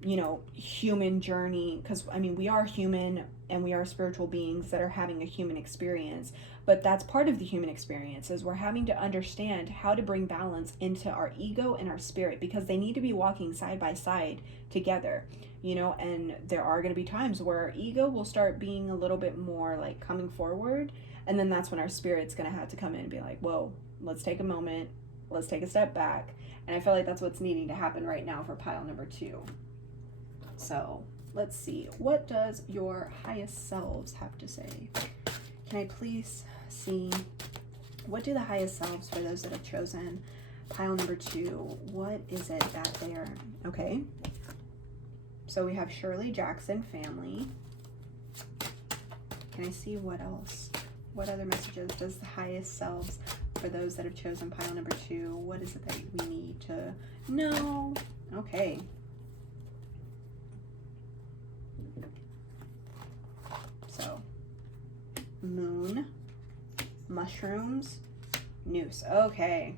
you know, human journey. Because I mean, we are human and we are spiritual beings that are having a human experience, but that's part of the human experience, is we're having to understand how to bring balance into our ego and our spirit, because they need to be walking side by side together, you know. And there are going to be times where our ego will start being a little bit more like coming forward, and then that's when our spirit's going to have to come in and be like, whoa, let's take a moment, let's take a step back. And I feel like that's what's needing to happen right now for pile number 2. So let's see, what does your highest selves have to say? Can I please see, what do the highest selves, for those that have chosen pile number 2, what is it that they're, okay, so we have Shirley Jackson family. Can I see what else, what other messages does the highest selves, for those that have chosen pile number 2, what is it that we need to know? Okay, so moon, mushrooms, noose. Okay,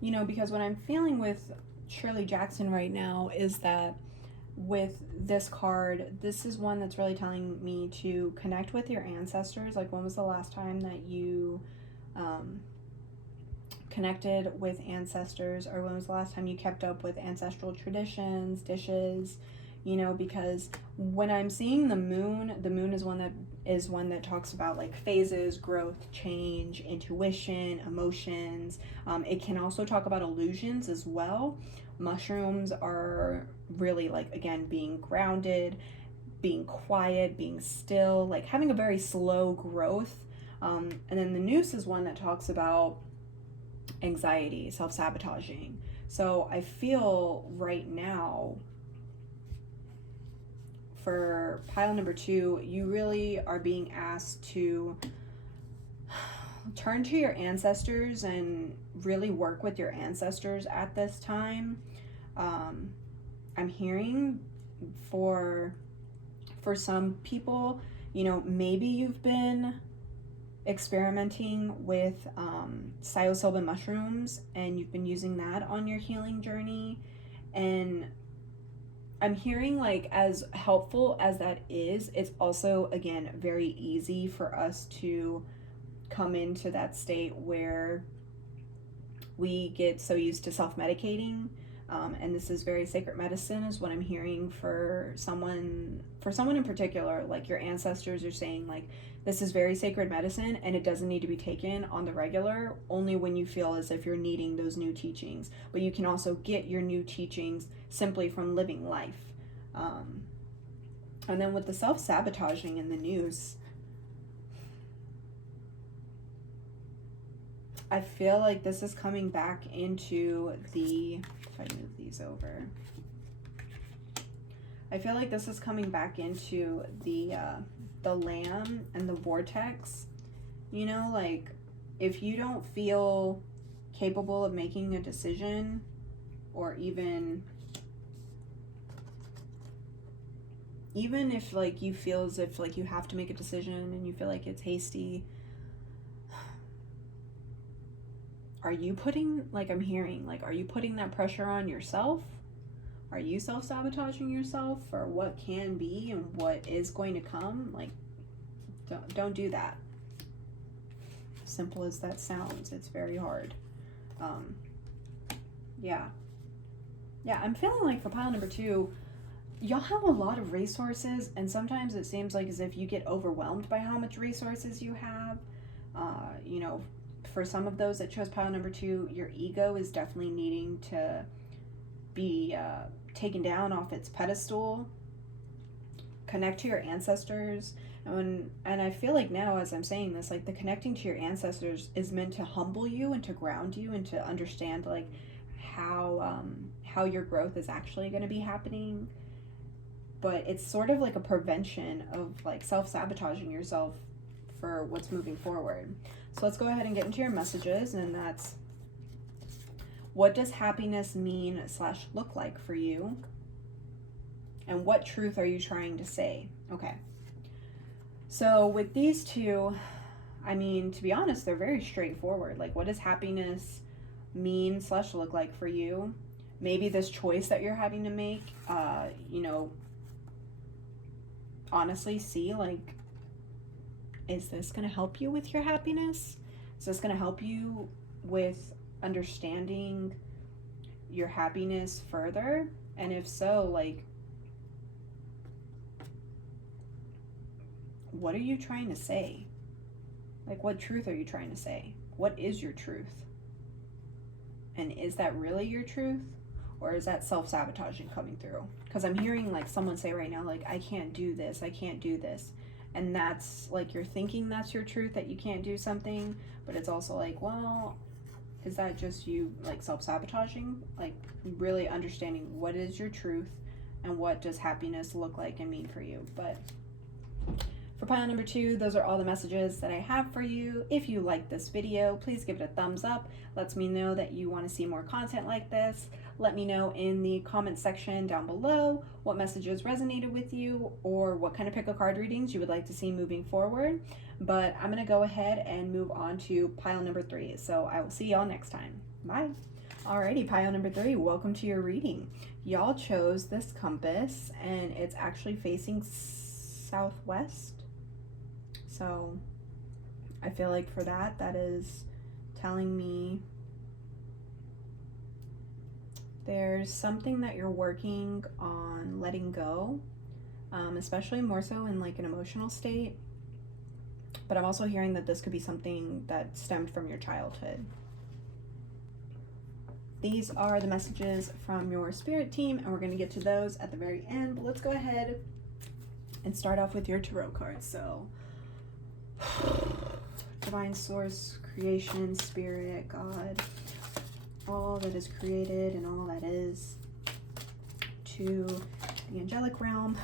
you know, because what I'm feeling with Shirley Jackson right now is that with this card, this is one that's really telling me to connect with your ancestors. Like, when was the last time that you connected with ancestors, or when was the last time you kept up with ancestral traditions, dishes, you know? Because when I'm seeing the moon is one that talks about like phases, growth, change, intuition, emotions. It can also talk about illusions as well. Mushrooms are really like, again, being grounded, being quiet, being still, like having a very slow growth. And then the noose is one that talks about anxiety, self-sabotaging. So I feel right now for pile number 2, you really are being asked to turn to your ancestors and really work with your ancestors at this time. I'm hearing for some people, you know, maybe you've been experimenting with psilocybin mushrooms and you've been using that on your healing journey. And I'm hearing, like, as helpful as that is, it's also, again, very easy for us to come into that state where we get so used to self-medicating. And this is very sacred medicine, is what I'm hearing for someone in particular. Like, your ancestors are saying, like, this is very sacred medicine and it doesn't need to be taken on the regular, only when you feel as if you're needing those new teachings. But you can also get your new teachings simply from living life. And then with the self-sabotaging and the noose, I feel like this is coming back into the, if I move these over, I feel like this is coming back into the lamb and the vortex. You know, like, if you don't feel capable of making a decision, or even if like you feel as if like you have to make a decision and you feel like it's hasty, are you putting, like, I'm hearing, like, are you putting that pressure on yourself? Are you self-sabotaging yourself for what can be and what is going to come? Like, don't do that. Simple as that sounds, it's very hard. Yeah, I'm feeling like for pile number 2, y'all have a lot of resources, and sometimes it seems like as if you get overwhelmed by how much resources you have. You know, for some of those that chose pile number 2, your ego is definitely needing to be taken down off its pedestal. Connect to your ancestors. And I feel like now, as I'm saying this, like, the connecting to your ancestors is meant to humble you and to ground you and to understand, like, how your growth is actually going to be happening. But it's sort of like a prevention of, like, self-sabotaging yourself for what's moving forward. So let's go ahead and get into your messages, and that's, what does happiness mean / look like for you? And what truth are you trying to say? Okay. So with these two, I mean, to be honest, they're very straightforward. Like, what does happiness mean / look like for you? Maybe this choice that you're having to make, you know, honestly see, like, is this going to help you with your happiness? Is this going to help you with understanding your happiness further? And if so, like, what are you trying to say? Like, what truth are you trying to say? What is your truth? And is that really your truth? Or is that self-sabotaging coming through? Because I'm hearing, like, someone say right now, like, I can't do this, I can't do this. And that's, like, you're thinking that's your truth, that you can't do something. But it's also like, well, is that just you, like, self-sabotaging? Like, really understanding what is your truth and what does happiness look like and mean for you. But for pile number 2, those are all the messages that I have for you. If you like this video, please give it a thumbs up. Lets me know that you want to see more content like this. Let me know in the comment section down below what messages resonated with you, or what kind of pick a card readings you would like to see moving forward. But I'm going to go ahead and move on to pile number 3. So I will see y'all next time. Bye. Alrighty, pile number 3, welcome to your reading. Y'all chose this compass, and it's actually facing southwest. So I feel like for that is telling me there's something that you're working on letting go, especially more so in, like, an emotional state. But I'm also hearing that this could be something that stemmed from your childhood. These are the messages from your spirit team, and we're going to get to those at the very end. But let's go ahead and start off with your tarot cards. So, divine source, creation, spirit, God, all that is created and all that is, to the angelic realm,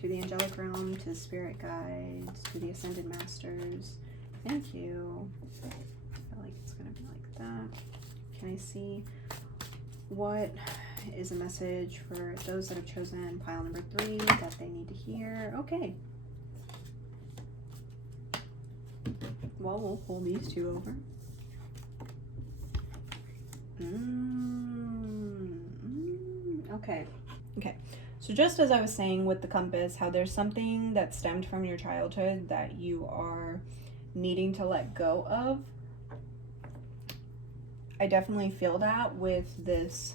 to the angelic realm, to the spirit guides, to the ascended masters. Thank you. I feel like it's going to be like that. Can I see what is a message for those that have chosen pile number 3 that they need to hear? Okay. Well, we'll pull these 2 over. Okay. So just as I was saying with the compass, how there's something that stemmed from your childhood that you are needing to let go of, I definitely feel that with this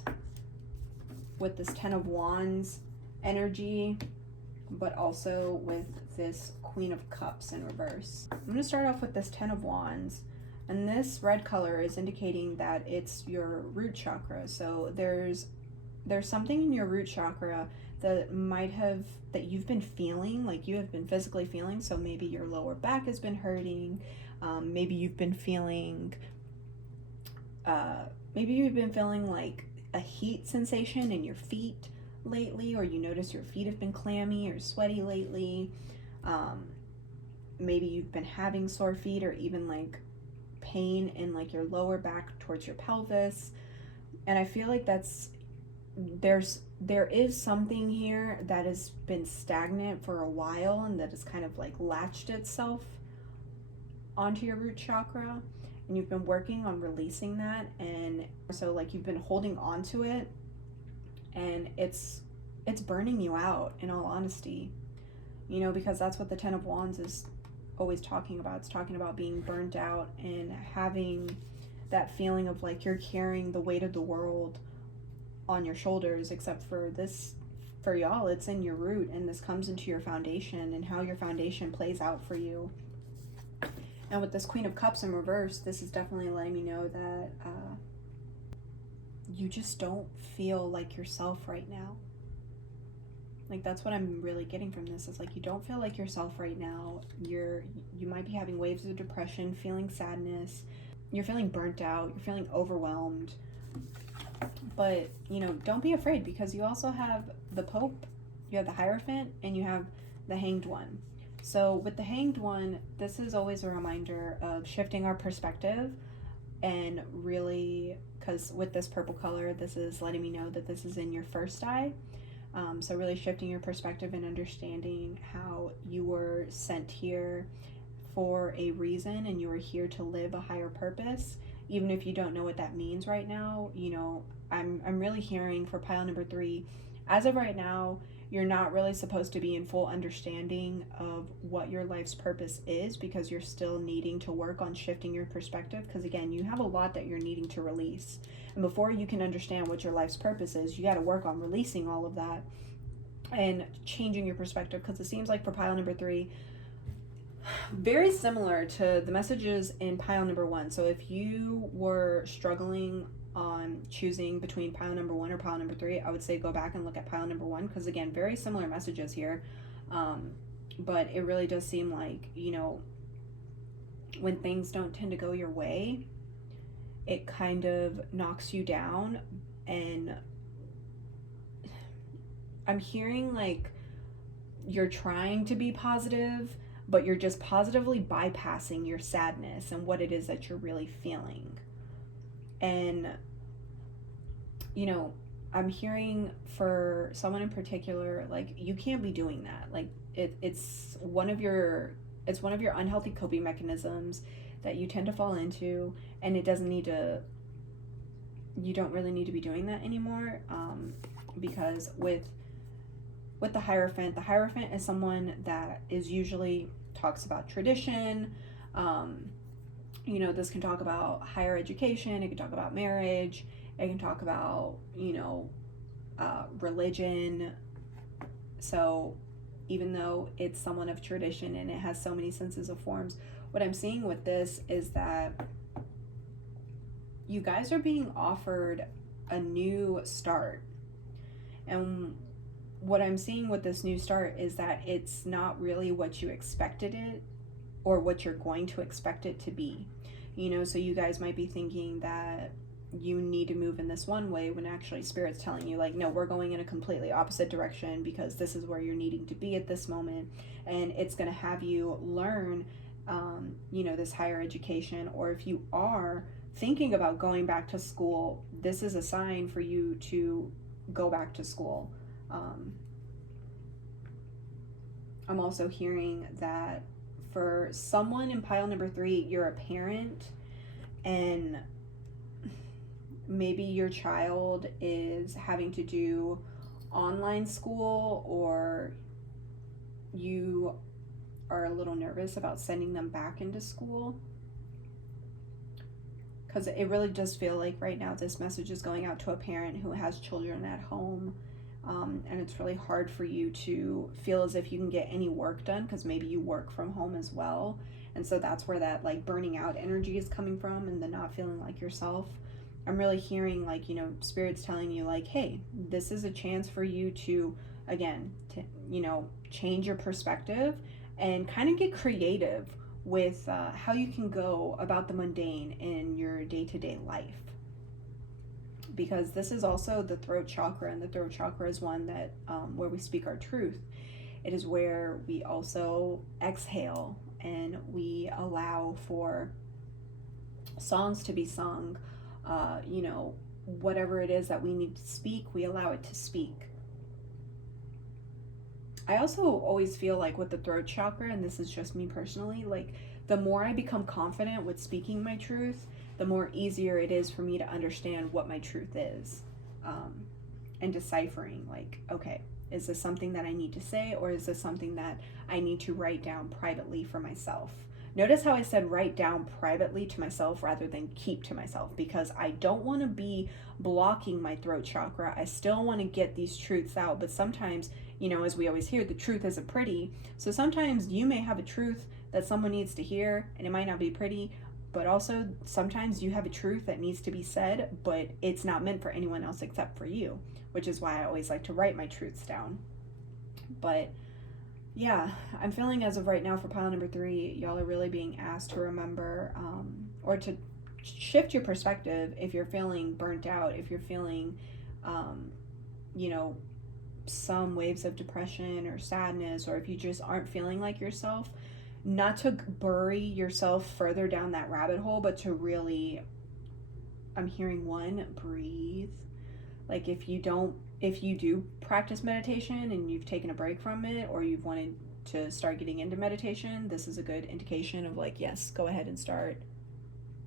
10 of Wands energy, but also with this Queen of Cups in reverse. I'm going to start off with this 10 of Wands, and this red color is indicating that it's your root chakra. So there's something in your root chakra that you've been feeling, like you have been physically feeling. So maybe your lower back has been hurting. Maybe you've been feeling like a heat sensation in your feet lately, or you notice your feet have been clammy or sweaty lately. Maybe you've been having sore feet, or even like pain in like your lower back towards your pelvis. And I feel like there is something here that has been stagnant for a while, and that has kind of like latched itself onto your root chakra, and you've been working on releasing that. And so like you've been holding on to it, and it's burning you out, in all honesty, you know, because that's what the Ten of Wands is always talking about. It's talking about being burnt out and having that feeling of like you're carrying the weight of the world on your shoulders, except for this, for y'all, it's in your root, and this comes into your foundation and how your foundation plays out for you. And with this Queen of Cups in reverse, this is definitely letting me know that you just don't feel like yourself right now. Like, that's what I'm really getting from this. Is like, you don't feel like yourself right now. You might be having waves of depression, feeling sadness. You're feeling burnt out. You're feeling overwhelmed. But, you know, don't be afraid, because you also have the Pope, you have the Hierophant, and you have the Hanged One. So with the Hanged One, this is always a reminder of shifting our perspective, and really, because with this purple color, this is letting me know that this is in your first eye. So really shifting your perspective and understanding how you were sent here for a reason, and you were here to live a higher purpose. Even if you don't know what that means right now, you know, I'm really hearing for pile number 3, as of right now, you're not really supposed to be in full understanding of what your life's purpose is, because you're still needing to work on shifting your perspective. Because again, you have a lot that you're needing to release. And before you can understand what your life's purpose is, you got to work on releasing all of that and changing your perspective. Because it seems like for pile number 3, very similar to the messages in pile number 1. So if you were struggling on choosing between pile number 1 or pile number 3, I would say go back and look at pile number 1, because again, very similar messages here. But it really does seem like, you know, when things don't tend to go your way, it kind of knocks you down. And I'm hearing like you're trying to be positive, but you're just positively bypassing your sadness and what it is that you're really feeling. And, you know, I'm hearing for someone in particular, like, you can't be doing that. Like, it's one of your unhealthy coping mechanisms that you tend to fall into, and you don't really need to be doing that anymore. Because with the Hierophant is someone that is usually talks about tradition. You know, this can talk about higher education, it can talk about marriage, it can talk about, you know, religion. So even though it's someone of tradition and it has so many senses of forms, what I'm seeing with this is that you guys are being offered a new start. And what I'm seeing with this new start is that it's not really what you expected it, or what you're going to expect it to be. You know, so you guys might be thinking that you need to move in this one way, when actually Spirit's telling you, like, no, we're going in a completely opposite direction, because this is where you're needing to be at this moment. And it's going to have you learn, you know, this higher education. Or if you are thinking about going back to school, this is a sign for you to go back to school. I'm also hearing that for someone in pile number 3, you're a parent, and maybe your child is having to do online school, or you are a little nervous about sending them back into school. Because it really does feel like right now this message is going out to a parent who has children at home. And it's really hard for you to feel as if you can get any work done, because maybe you work from home as well. And so that's where that like burning out energy is coming from, and the not feeling like yourself. I'm really hearing like, you know, Spirit's telling you like, hey, this is a chance for you to again, to, change your perspective and kind of get creative with how you can go about the mundane in your day-to-day life. Because this is also the throat chakra, and the throat chakra is one that where we speak our truth. It is where we also exhale and we allow for songs to be sung, whatever it is that we need to speak, we allow it to speak. I also always feel like with the throat chakra, and this is just me personally, like the more I become confident with speaking my truth, the more easier it is for me to understand what my truth is, and deciphering, like, okay, is this something that I need to say, or is this something that I need to write down privately for myself? Notice how I said write down privately to myself rather than keep to myself, because I don't want to be blocking my throat chakra. I still want to get these truths out, but sometimes, as we always hear, the truth isn't pretty. So sometimes you may have a truth that someone needs to hear, and it might not be pretty, but also sometimes you have a truth that needs to be said, but it's not meant for anyone else except for you, which is why I always like to write my truths down. But yeah, I'm feeling as of right now for pile number 3, y'all are really being asked to remember, or to shift your perspective if you're feeling burnt out, if you're feeling, some waves of depression or sadness, or if you just aren't feeling like yourself, not to bury yourself further down that rabbit hole, but to really, I'm hearing breathe. Like if you do practice meditation and you've taken a break from it, or you've wanted to start getting into meditation, this is a good indication of like, yes, go ahead and start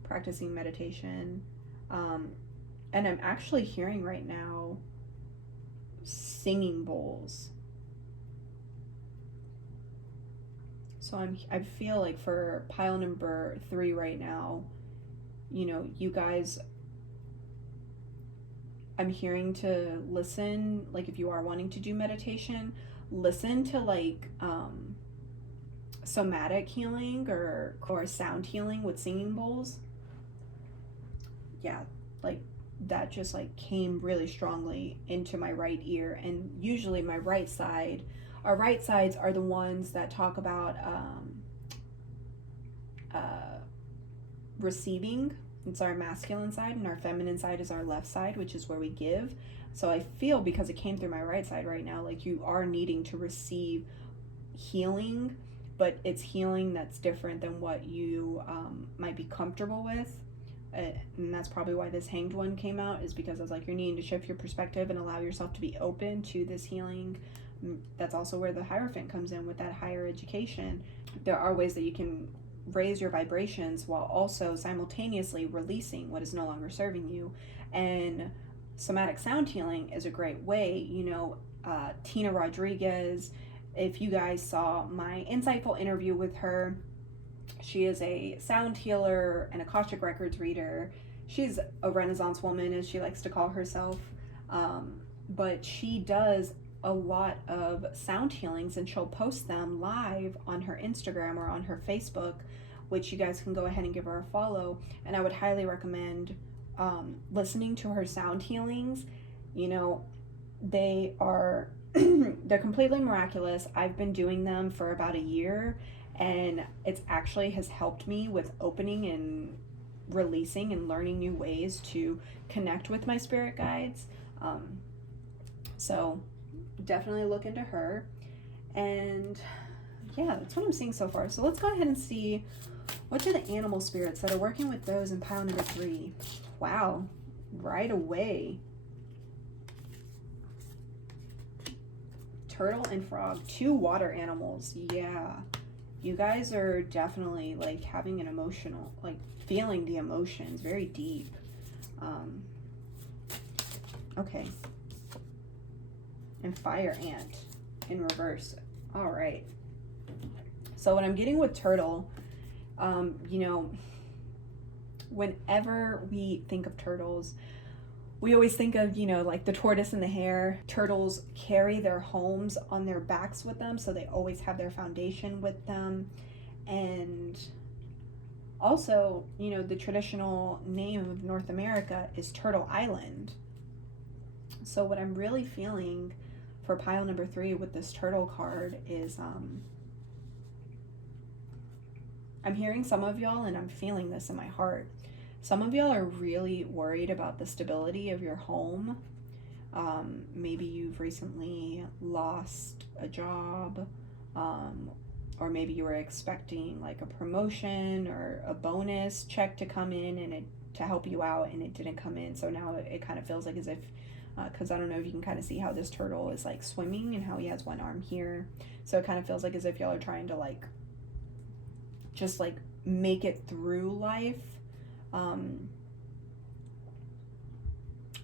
practicing meditation. And I'm actually hearing right now singing bowls. So I feel like for pile number 3 right now, you guys, I'm hearing to listen, like if you are wanting to do meditation, listen to like somatic healing or sound healing with singing bowls. Yeah, like that just like came really strongly into my right ear. And usually my right side, our right sides are the ones that talk about receiving. It's our masculine side, and our feminine side is our left side, which is where we give. So I feel, because it came through my right side right now, like you are needing to receive healing, but it's healing that's different than what you might be comfortable with. And that's probably why this hanged one came out, is because I was like, you're needing to shift your perspective and allow yourself to be open to this healing. That's also where the Hierophant comes in with that higher education. There are ways that you can raise your vibrations while also simultaneously releasing what is no longer serving you. And somatic sound healing is a great way. Tina Rodriguez, if you guys saw my insightful interview with her, she is a sound healer and Akashic Records reader. She's a Renaissance woman, as she likes to call herself. But she does a lot of sound healings, and she'll post them live on her Instagram or on her Facebook, which you guys can go ahead and give her a follow. And I would highly recommend listening to her sound healings. They are they're completely miraculous. I've been doing them for about a year, and it's actually has helped me with opening and releasing and learning new ways to connect with my spirit guides. So definitely look into her. And yeah, that's what I'm seeing so far. So let's go ahead and see, what are the animal spirits that are working with those in pile number 3? Wow, right away. Turtle and frog, 2 water animals. Yeah, you guys are definitely like having an emotional, like feeling the emotions very deep. Okay. And fire ant in reverse. All right. So what I'm getting with turtle, whenever we think of turtles, we always think of, like the tortoise and the hare. Turtles carry their homes on their backs with them, so they always have their foundation with them. And also, the traditional name of North America is Turtle Island. So what I'm really feeling for pile number 3 with this turtle card is, I'm hearing some of y'all, and I'm feeling this in my heart. Some of y'all are really worried about the stability of your home. Maybe you've recently lost a job, or maybe you were expecting like a promotion or a bonus check to come in and to help you out, and it didn't come in. So now it kind of feels like as if, because I don't know if you can kind of see how this turtle is like swimming and how he has one arm here. So it kind of feels like as if y'all are trying to like just like make it through life. And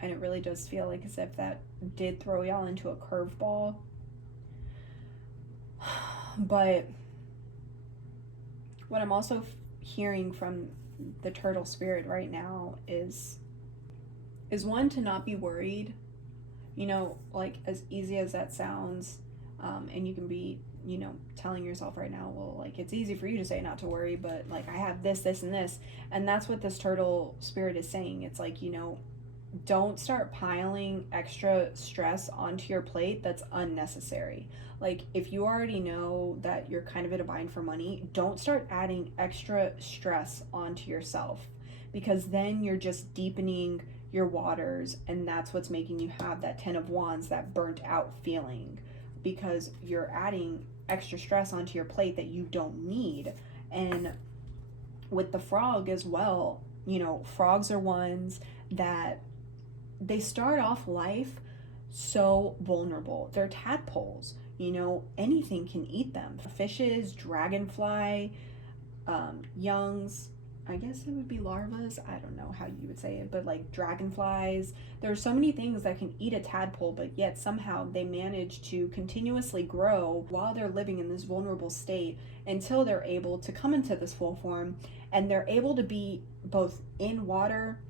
it really does feel like as if that did throw y'all into a curveball. But what I'm also hearing from the turtle spirit right now is one, to not be worried. You know, like as easy as that sounds, and you can be, you know, telling yourself right now, well, like it's easy for you to say not to worry, but like I have this, this, and this. And that's what this turtle spirit is saying. It's like, you know, don't start piling extra stress onto your plate that's unnecessary. Like if you already know that you're kind of in a bind for money, don't start adding extra stress onto yourself, because then you're just deepening your waters, and that's what's making you have that 10 of Wands, that burnt out feeling, because you're adding extra stress onto your plate that you don't need. And with the frog as well, you know, frogs are ones that they start off life so vulnerable. They're tadpoles, you know, anything can eat them. Fishes, dragonfly, youngs, I guess it would be larvas. I don't know how you would say it, but like dragonflies. There are so many things that can eat a tadpole, but yet somehow they manage to continuously grow while they're living in this vulnerable state until they're able to come into this full form, and they're able to be both in water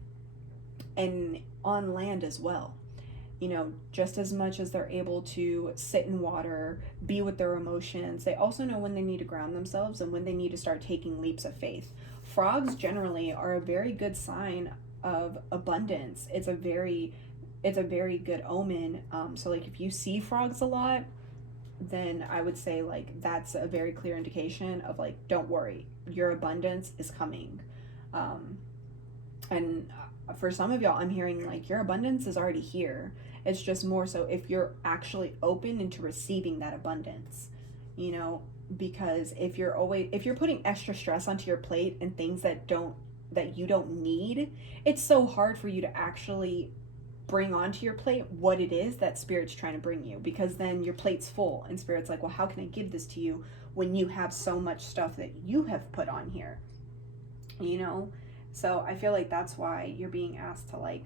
and on land as well. You know, just as much as they're able to sit in water, be with their emotions, they also know when they need to ground themselves and when they need to start taking leaps of faith. Frogs generally are a very good sign of abundance. It's a very good omen. So like if you see frogs a lot, then I would say like that's a very clear indication of like, don't worry, your abundance is coming. And for some of y'all, I'm hearing like your abundance is already here. It's just more so if you're actually open into receiving that abundance, you know, because if you're putting extra stress onto your plate and things that you don't need, it's so hard for you to actually bring onto your plate what it is that Spirit's trying to bring you, because then your plate's full and Spirit's like, well, how can I give this to you when you have so much stuff that you have put on here, you know? So I feel like that's why you're being asked to like,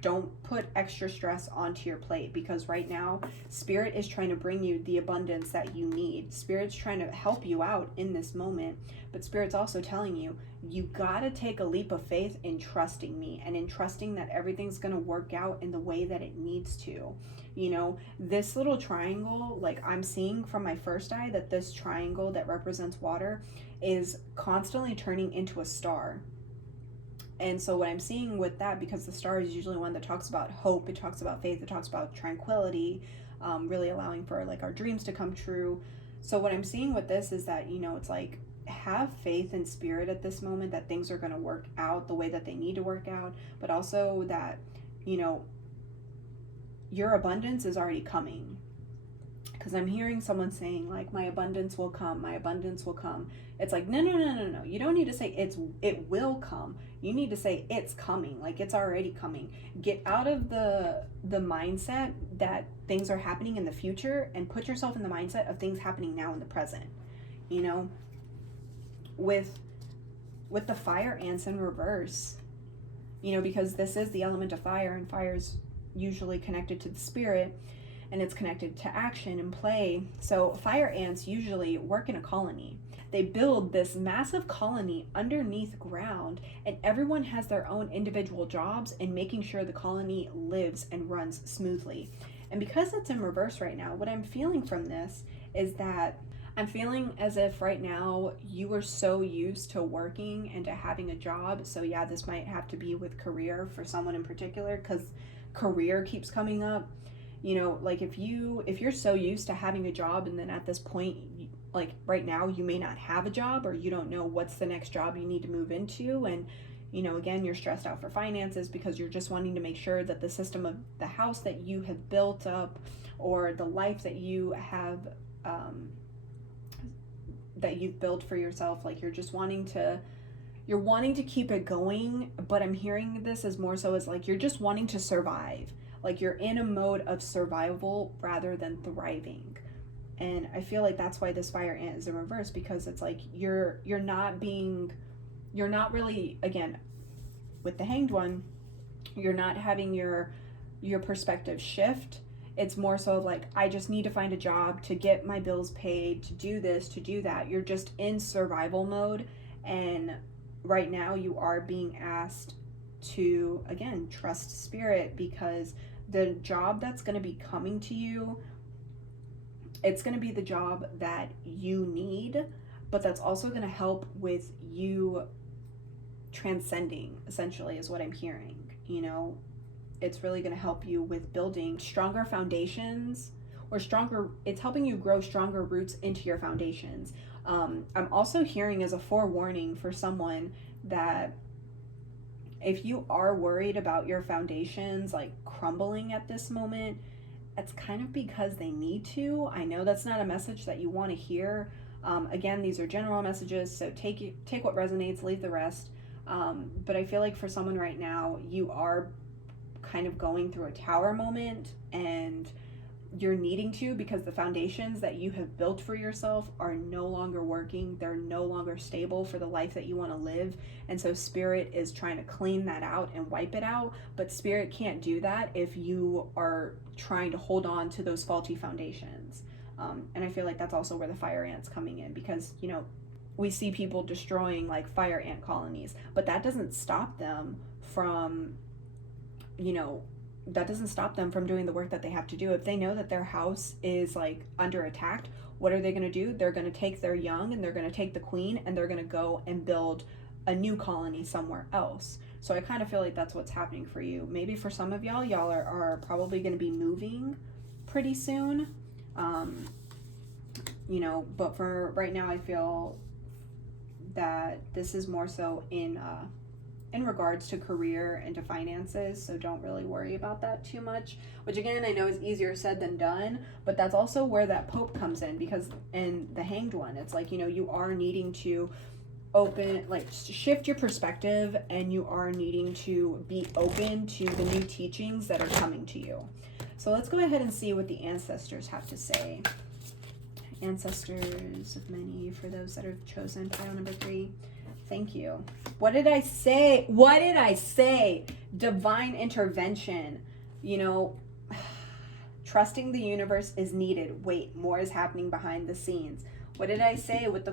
don't put extra stress onto your plate, because right now Spirit is trying to bring you the abundance that you need. Spirit's trying to help you out in this moment, but Spirit's also telling you, you gotta take a leap of faith in trusting me and in trusting that everything's gonna work out in the way that it needs to. You know, this little triangle, like I'm seeing from my first eye that this triangle that represents water is constantly turning into a star. And so what I'm seeing with that, because the star is usually one that talks about hope, it talks about faith, it talks about tranquility, really allowing for like our dreams to come true. So what I'm seeing with this is that, you know, it's like, have faith in Spirit at this moment that things are going to work out the way that they need to work out, but also that, you know, your abundance is already coming. Because I'm hearing someone saying like, my abundance will come, my abundance will come. It's like, no. You don't need to say it will come. You need to say it's coming, like it's already coming. Get out of the mindset that things are happening in the future and put yourself in the mindset of things happening now in the present. You know, with the fire ants in reverse, you know, because this is the element of fire, and fire is usually connected to the spirit, and it's connected to action and play. So fire ants usually work in a colony. They build this massive colony underneath ground, and everyone has their own individual jobs in making sure the colony lives and runs smoothly. And because it's in reverse right now, what I'm feeling from this is that I'm feeling as if right now you are so used to working and to having a job. So yeah, this might have to be with career for someone in particular, because career keeps coming up. You know, like if you're so used to having a job, and then at this point, like right now, you may not have a job, or you don't know what's the next job you need to move into, and you know, again, you're stressed out for finances because you're just wanting to make sure that the system of the house that you have built up, or the life that you have that you've built for yourself, like you're wanting to keep it going. But I'm hearing this as more so as like you're just wanting to survive, like you're in a mode of survival rather than thriving. And I feel like that's why this fire ant is in reverse, because it's like you're not really, again, with the Hanged One, you're not having your perspective shift. It's more so like, I just need to find a job to get my bills paid, to do this, to do that. You're just in survival mode. And right now you are being asked to, again, trust spirit, because the job that's going to be coming to you, it's going to be the job that you need, but that's also going to help with you transcending, essentially, is what I'm hearing. You know, it's really going to help you with building stronger foundations, or it's helping you grow stronger roots into your foundations. I'm also hearing as a forewarning for someone that if you are worried about your foundations like crumbling at this moment, it's kind of because they need to. I know that's not a message that you want to hear. Again, these are general messages, so take what resonates, leave the rest. But I feel like for someone right now, you are kind of going through a tower moment, and you're needing to, because the foundations that you have built for yourself are no longer working. They're no longer stable for the life that you want to live. And so spirit is trying to clean that out and wipe it out. But spirit can't do that if you are trying to hold on to those faulty foundations. And I feel like that's also where the fire ant's coming in, because, you know, we see people destroying like fire ant colonies, but that doesn't stop them from, you know, that doesn't stop them from doing the work that they have to do. If they know that their house is like under attack, what are they going to do? They're going to take their young, and they're going to take the queen, and they're going to go and build a new colony somewhere else. So I kind of feel like that's what's happening for you. Maybe for some of y'all are probably going to be moving pretty soon. You know, but for right now, I feel that this is more so in regards to career and to finances, so don't really worry about that too much, which again, I know is easier said than done, but that's also where that Pope comes in, because in the Hanged One, it's like, you know, you are needing to shift your perspective, and you are needing to be open to the new teachings that are coming to you. So let's go ahead and see what the ancestors have to say. Ancestors of many, for those that are chosen, pile number 3. Thank you. What did I say? What did I say? Divine intervention. You know, trusting the universe is needed. Wait, more is happening behind the scenes. What did I say with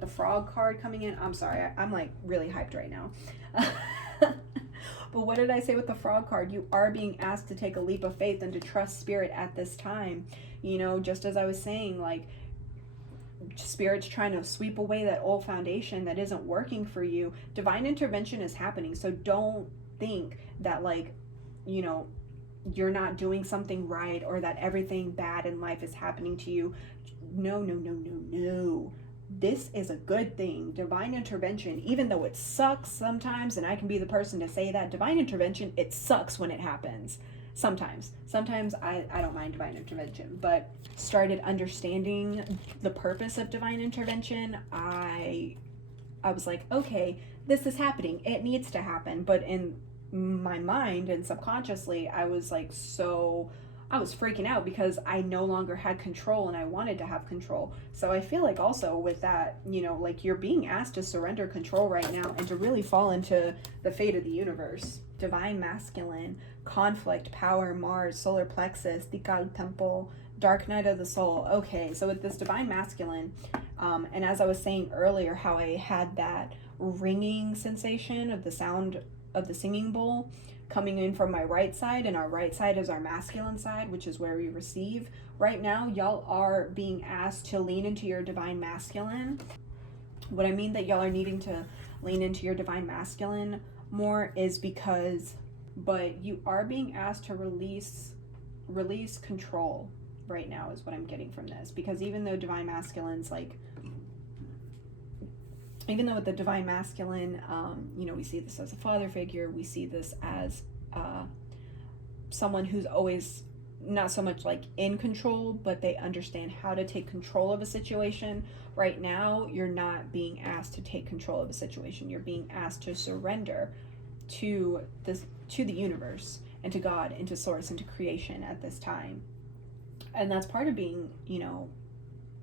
the frog card coming in? I'm sorry, I'm like really hyped right now. But what did I say with the frog card? You are being asked to take a leap of faith and to trust spirit at this time. You know, just as I was saying, like, spirit's trying to sweep away that old foundation that isn't working for you. Divine intervention is happening, so don't think that, like, you know, you're not doing something right, or that everything bad in life is happening to you. No. This is a good thing. Divine intervention, even though it sucks sometimes, and I can be the person to say that, divine intervention, it sucks when it happens. Sometimes I don't mind divine intervention, but started understanding the purpose of divine intervention, I was like, okay, this is happening. It needs to happen. But in my mind and subconsciously, I was freaking out because I no longer had control, and I wanted to have control. So I feel like also with that, you know, like you're being asked to surrender control right now and to really fall into the fate of the universe. Divine masculine, conflict, power, Mars, solar plexus, Tikal temple, dark night of the soul. Okay, so with this divine masculine, and as I was saying earlier, how I had that ringing sensation of the sound of the singing bowl coming in from my right side, and our right side is our masculine side, which is where we receive. Right now, y'all are being asked to lean into your divine masculine. What I mean that y'all are needing to lean into your divine masculine more is because, but you are being asked to release release control right now is what I'm getting from this, because even though divine masculine's like, even though with the divine masculine, you know, we see this as a father figure, we see this as someone who's always not so much like in control, but they understand how to take control of a situation. Right now, you're not being asked to take control of a situation. You're being asked to surrender to this, to the universe and to God and to source and to creation at this time. And that's part of being, you know,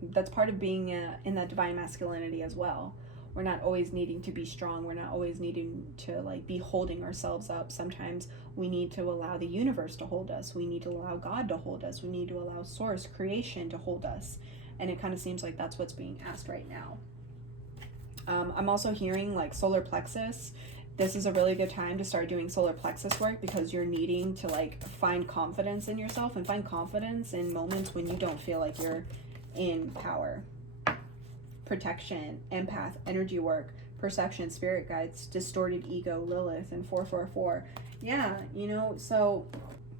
that's part of being in that divine masculinity as well. We're not always needing to be strong. We're not always needing to like be holding ourselves up. Sometimes we need to allow the universe to hold us. We need to allow God to hold us. We need to allow source, creation to hold us. And it kind of seems like that's what's being asked right now. I'm also hearing like solar plexus. This is a really good time to start doing solar plexus work, because you're needing to like find confidence in yourself and find confidence in moments when you don't feel like you're in power. Protection, empath, energy work, perception, spirit guides, distorted ego, Lilith, and 444. Yeah, you know, so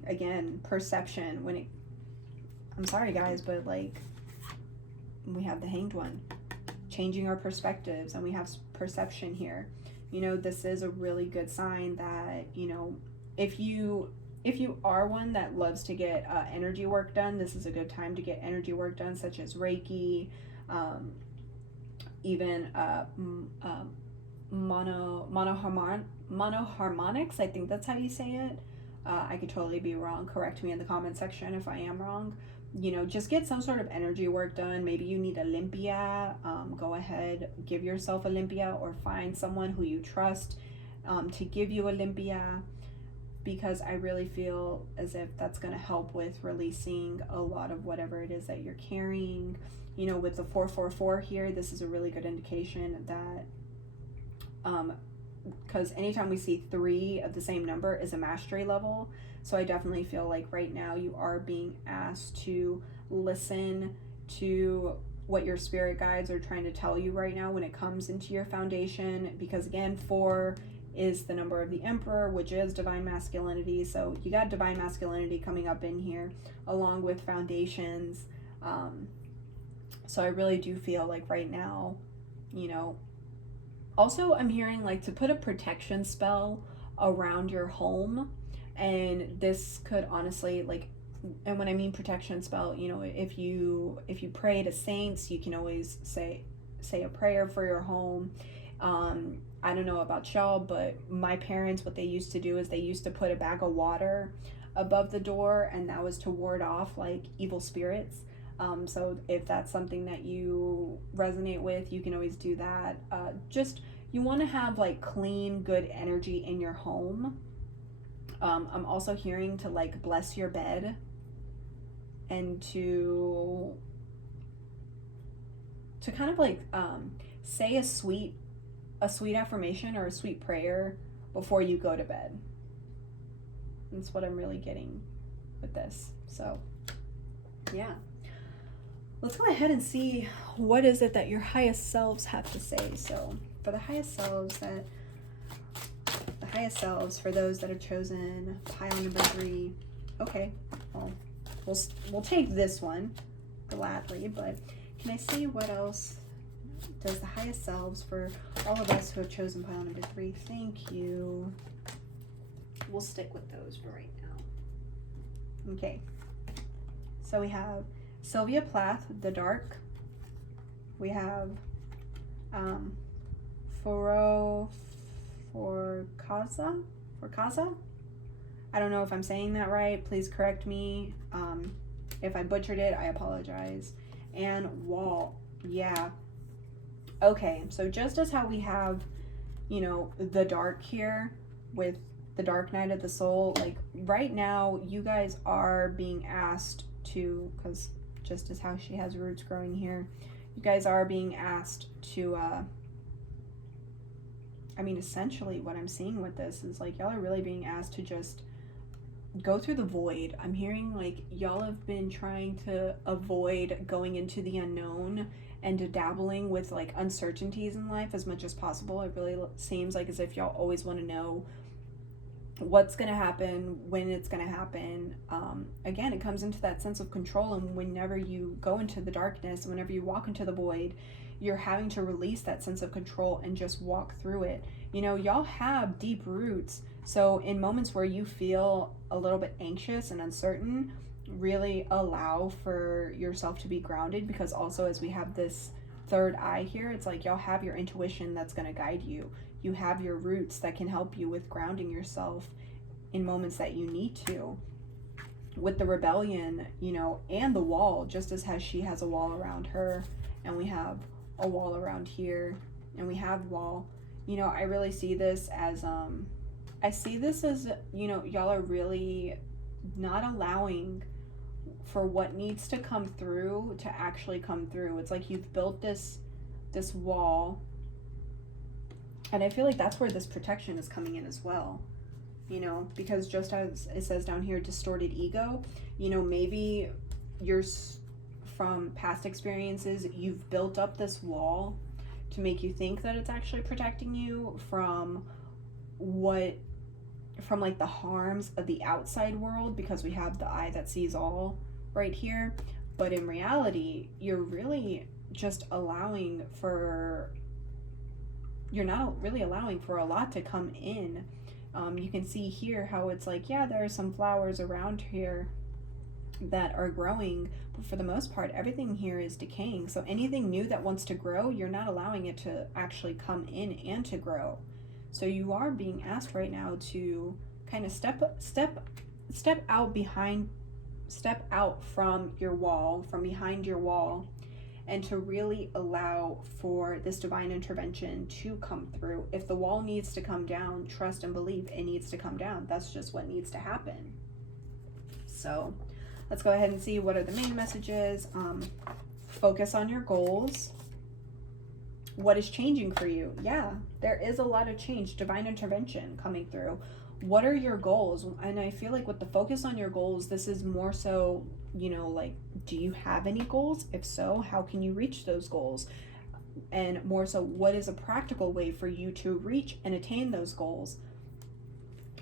again, perception, when it, I'm sorry guys, but like, we have the Hanged One, changing our perspectives, and we have perception here. You know, this is a really good sign that, you know, if you are one that loves to get energy work done, this is a good time to get energy work done, such as Reiki, even monoharmonics, I think that's how you say it. I could totally be wrong. Correct me in the comment section if I am wrong. You know, just get some sort of energy work done. Maybe you need Olympia. Go ahead, give yourself Olympia, or find someone who you trust to give you Olympia, because I really feel as if that's going to help with releasing a lot of whatever it is that you're carrying. You know, with the 444 here, this is a really good indication that, because anytime we see 3 of the same number is a mastery level. So I definitely feel like right now you are being asked to listen to what your spirit guides are trying to tell you right now when it comes into your foundation, because again, 4 is the number of the Emperor, which is divine masculinity. So you got divine masculinity coming up in here along with foundations. So I really do feel like right now, you know, also I'm hearing like to put a protection spell around your home. And this could honestly, like, and when I mean protection spell, you know, if you pray to saints, you can always say a prayer for your home. I don't know about y'all, but my parents, what they used to do is they used to put a bag of water above the door, and that was to ward off like evil spirits. So if that's something that you resonate with, you can always do that. Just, you want to have like clean, good energy in your home. I'm also hearing to like bless your bed and to kind of like say a sweet affirmation or a sweet prayer before you go to bed. That's what I'm really getting with this. So yeah, let's go ahead and see what is it that your highest selves have to say. So for the highest selves, for those that are chosen pile number 3. Okay, well, we'll take this one gladly, but can I see what else does the highest selves for all of us who have chosen pile number 3? Thank you. We'll stick with those for right now. Okay, so we have Sylvia Plath, The Dark. We have Forcaza. I don't know if I'm saying that right. Please correct me. If I butchered it, I apologize. And Wall. Yeah. Okay, so just as how we have, you know, the dark here with the dark night of the soul, like right now you guys are being asked to, because just as how she has roots growing here, you guys are being asked to I mean, essentially what I'm seeing with this is like y'all are really being asked to just go through the void. I'm hearing like y'all have been trying to avoid going into the unknown and dabbling with like uncertainties in life as much as possible. It really seems like as if y'all always want to know what's going to happen, when it's going to happen. Again, it comes into that sense of control, and whenever you go into the darkness, whenever you walk into the void, you're having to release that sense of control and just walk through it. You know, y'all have deep roots, so in moments where you feel a little bit anxious and uncertain, really allow for yourself to be grounded, because also, as we have this third eye here, it's like y'all have your intuition that's going to guide you. You have your roots that can help you with grounding yourself in moments that you need to. With the rebellion, you know, and the wall, just as she has a wall around her, and we have a wall around here, and we have wall, you know, I really see this as, you know, y'all are really not allowing for what needs to come through to actually come through. It's like you've built this wall, and I feel like that's where this protection is coming in as well, you know, because just as it says down here, distorted ego, you know, maybe you're, from past experiences, you've built up this wall to make you think that it's actually protecting you from like the harms of the outside world, because we have the eye that sees all right here. But in reality, you're really just you're not really allowing for a lot to come in. You can see here how it's like, yeah, there are some flowers around here that are growing, but for the most part, everything here is decaying. So anything new that wants to grow, you're not allowing it to actually come in and to grow. So you are being asked right now to kind of step out from your wall, from behind your wall, and to really allow for this divine intervention to come through. If the wall needs to come down, trust and believe it needs to come down. That's just what needs to happen. So let's go ahead and see what are the main messages. Focus on your goals. What is changing for you? Yeah, there is a lot of change, divine intervention coming through. What are your goals? And I feel like with the focus on your goals, this is more so, you know, like, do you have any goals? If so, how can you reach those goals? And more so, what is a practical way for you to reach and attain those goals?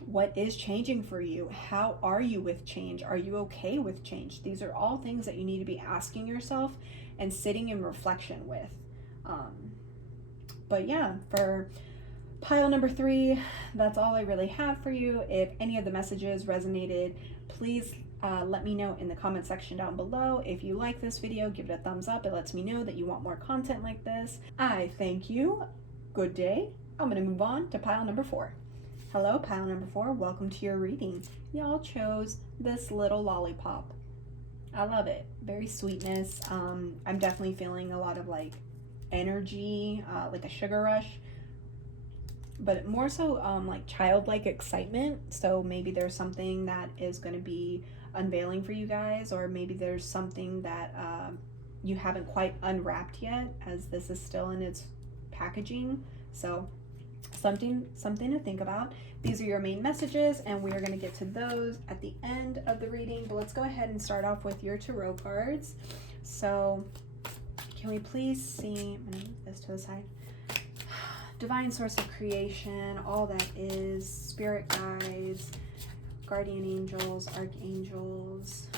What is changing for you? How are you with change? Are you okay with change? These are all things that you need to be asking yourself and sitting in reflection with. But yeah, for pile number 3, that's all I really have for you. If any of the messages resonated, please let me know in the comment section down below. If you like this video, give it a thumbs up. It lets me know that you want more content like this. I thank you. Good day. I'm going to move on to pile number 4. Hello, pile number 4. Welcome to your reading. Y'all chose this little lollipop. I love it. Very sweetness. I'm definitely feeling a lot of like energy, like a sugar rush, but more so like childlike excitement. So maybe there's something that is going to be unveiling for you guys, or maybe there's something that you haven't quite unwrapped yet, as this is still in its packaging. So something to think about. These are your main messages, and we are going to get to those at the end of the reading. But let's go ahead and start off with your tarot cards. So can we please see, I'm going to move this to the side. Divine source of creation, all that is, spirit guides, guardian angels, archangels.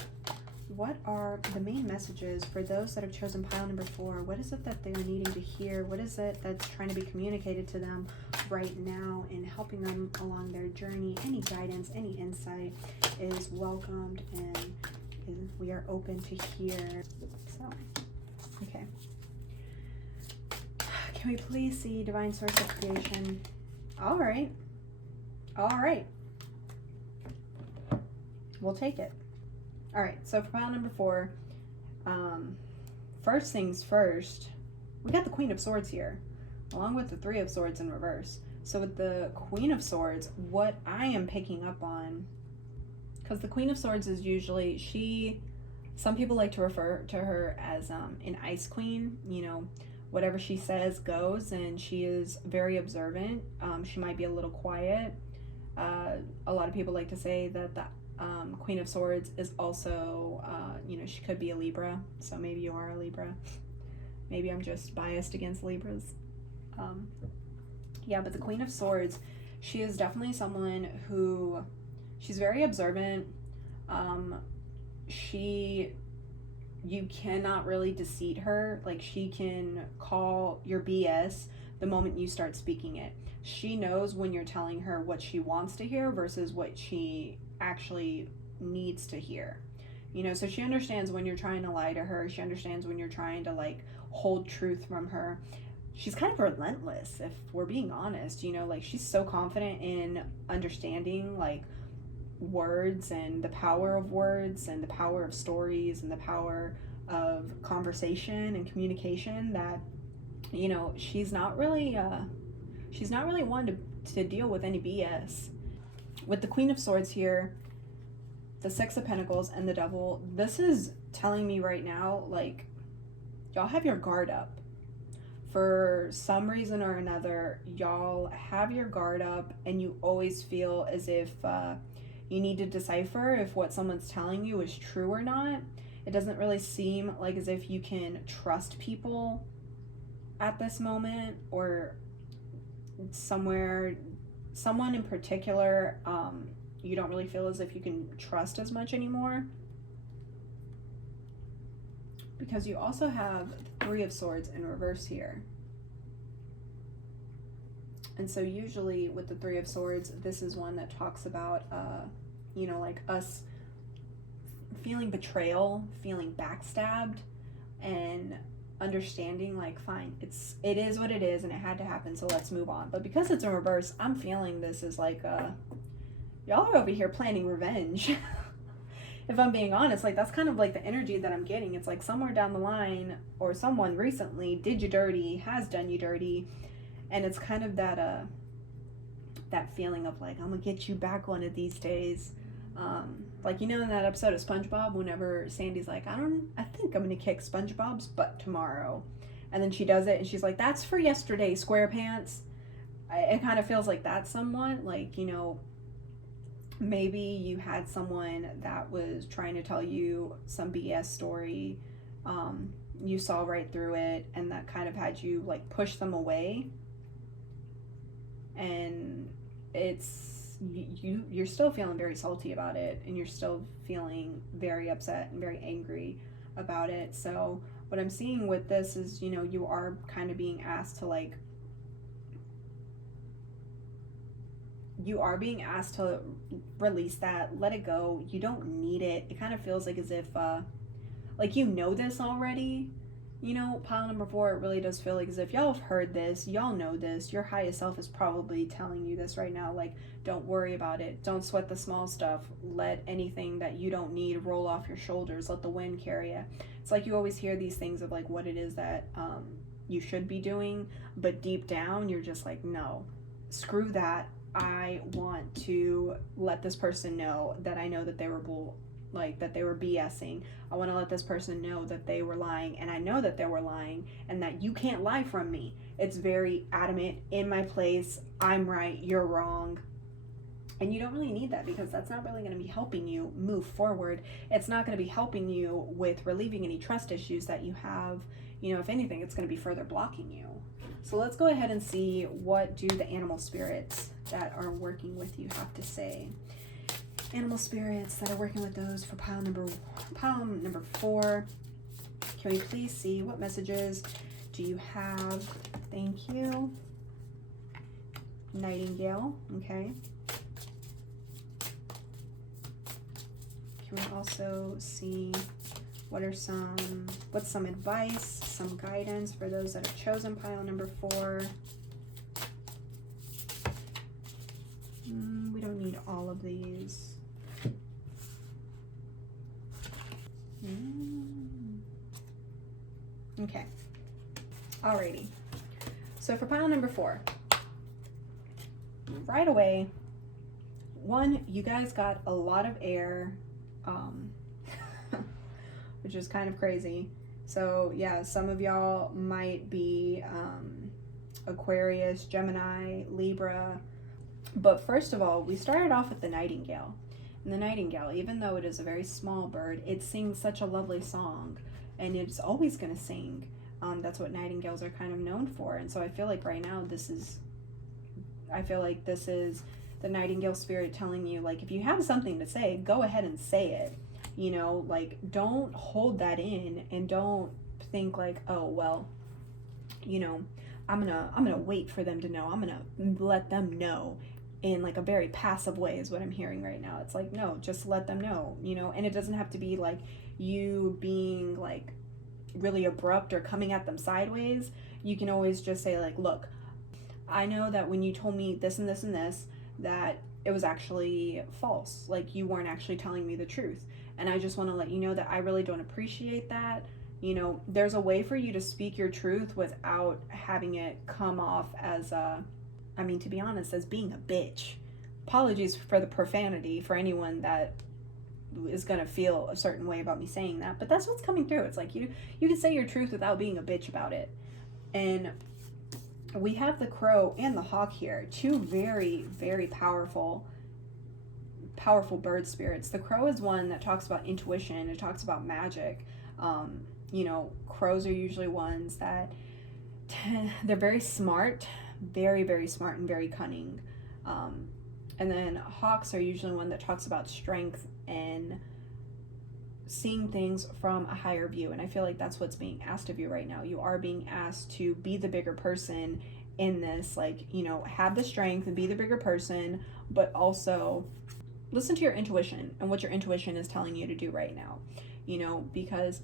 What are the main messages for those that have chosen pile number 4? What is it that they're needing to hear? What is it that's trying to be communicated to them right now in helping them along their journey? Any guidance, any insight is welcomed, and we are open to hear. So, okay. Can we please see divine source of creation? All right. All right. We'll take it. All right, so for pile number 4, first things first, we got the Queen of Swords here, along with the 3 of Swords in reverse. So with the Queen of Swords, what I am picking up on, because the Queen of Swords is usually, some people like to refer to her as an ice queen, you know, whatever she says goes, and she is very observant. She might be a little quiet. A lot of people like to say that the Queen of Swords is also, you know, she could be a Libra, so maybe you are a Libra. Maybe I'm just biased against Libras. Yeah, but the Queen of Swords, she is definitely someone who, she's very observant. You cannot really deceive her. Like, she can call your BS the moment you start speaking it. She knows when you're telling her what she wants to hear versus what she actually needs to hear. You know, so she understands when you're trying to lie to her. She understands when you're trying to, like, hold truth from her. She's kind of relentless, if we're being honest. You know, like, she's so confident in understanding, like, words and the power of words and the power of stories and the power of conversation and communication that, you know, she's not really one to deal with any BS. With the Queen of Swords here, the Six of Pentacles, and the Devil, this is telling me right now, like, y'all have your guard up. For some reason or another, y'all have your guard up, and you always feel as if you need to decipher if what someone's telling you is true or not. It doesn't really seem like as if you can trust people at this moment, or someone in particular, you don't really feel as if you can trust as much anymore. Because you also have the Three of Swords in reverse here. And so usually with the Three of Swords, this is one that talks about, you know, like us feeling betrayal, feeling backstabbed, and understanding, like, fine, it is what it is, and it had to happen, so let's move on. But because it's in reverse, I'm feeling this is like, y'all are over here planning revenge. If I'm being honest, like, that's kind of like the energy that I'm getting. It's like somewhere down the line, or someone recently did you dirty, has done you dirty, and it's kind of that feeling of, like, I'm gonna get you back one of these days. Like, you know, in that episode of SpongeBob, whenever Sandy's like, I think I'm gonna kick SpongeBob's butt tomorrow, and then she does it, and she's like, that's for yesterday, SquarePants. It kind of feels like that somewhat. Like, you know, maybe you had someone that was trying to tell you some BS story, you saw right through it, and that kind of had you, like, push them away, and you're still feeling very salty about it, and you're still feeling very upset and very angry about it. So what I'm seeing with this is, you know, you are kind of being asked to, like, you are being asked to release that, let it go. You don't need it. It kind of feels like as if, like, you know this already. You know, pile number 4, it really does feel like as if y'all have heard this, y'all know this, your highest self is probably telling you this right now, like, don't worry about it, don't sweat the small stuff, let anything that you don't need roll off your shoulders, let the wind carry it. It's like you always hear these things of, like, what it is that you should be doing, but deep down, you're just like, no, screw that. I want to let this person know that I know that they were that they were BSing. I want to let this person know that they were lying, and I know that they were lying, and that you can't lie from me. It's very adamant, in my place, I'm right, you're wrong. And you don't really need that, because that's not really going to be helping you move forward. It's not going to be helping you with relieving any trust issues that you have. You know, if anything, it's going to be further blocking you. So let's go ahead and see what do the animal spirits that are working with you have to say. Animal spirits that are working with those for pile number 4. Can we please see what messages do you have? Thank you. Nightingale, okay. Can we also see what's some advice, some guidance for those that have chosen pile number 4? We don't need all of these. Okay. Alrighty. So for pile number 4, right away, 1, you guys got a lot of air, which is kind of crazy. So yeah, some of y'all might be Aquarius, Gemini, Libra. But first of all, we started off with the nightingale. And the nightingale, even though it is a very small bird, it sings such a lovely song, and it's always going to sing. That's what nightingales are kind of known for. And so I feel like right now this is I feel like this is the Nightingale spirit telling you, like, if you have something to say, go ahead and say it. You know, like, don't hold that in, and don't think like, oh, well, you know, I'm gonna wait for them to know. I'm gonna let them know in like a very passive way is what I'm hearing right now. It's like, no, just let them know, you know, and it doesn't have to be like you being like really abrupt or coming at them sideways. You can always just say like, look, I know that when you told me this and this and this, that it was actually false. Like, you weren't actually telling me the truth. And I just want to let you know that I really don't appreciate that. You know, there's a way for you to speak your truth without having it come off as I mean, to be honest, as being a bitch. Apologies for the profanity for anyone that is going to feel a certain way about me saying that, but that's what's coming through. It's like you can say your truth without being a bitch about it. And we have the crow and the hawk here, two very, very powerful bird spirits. The crow is one that talks about intuition. It talks about magic. You know, crows are usually ones that they're very smart, very, very smart and very cunning. And then hawks are usually one that talks about strength and seeing things from a higher view. And I feel like that's what's being asked of you right now. You are being asked to be the bigger person in this, like, you know, have the strength and be the bigger person, but also listen to your intuition and what your intuition is telling you to do right now, you know, because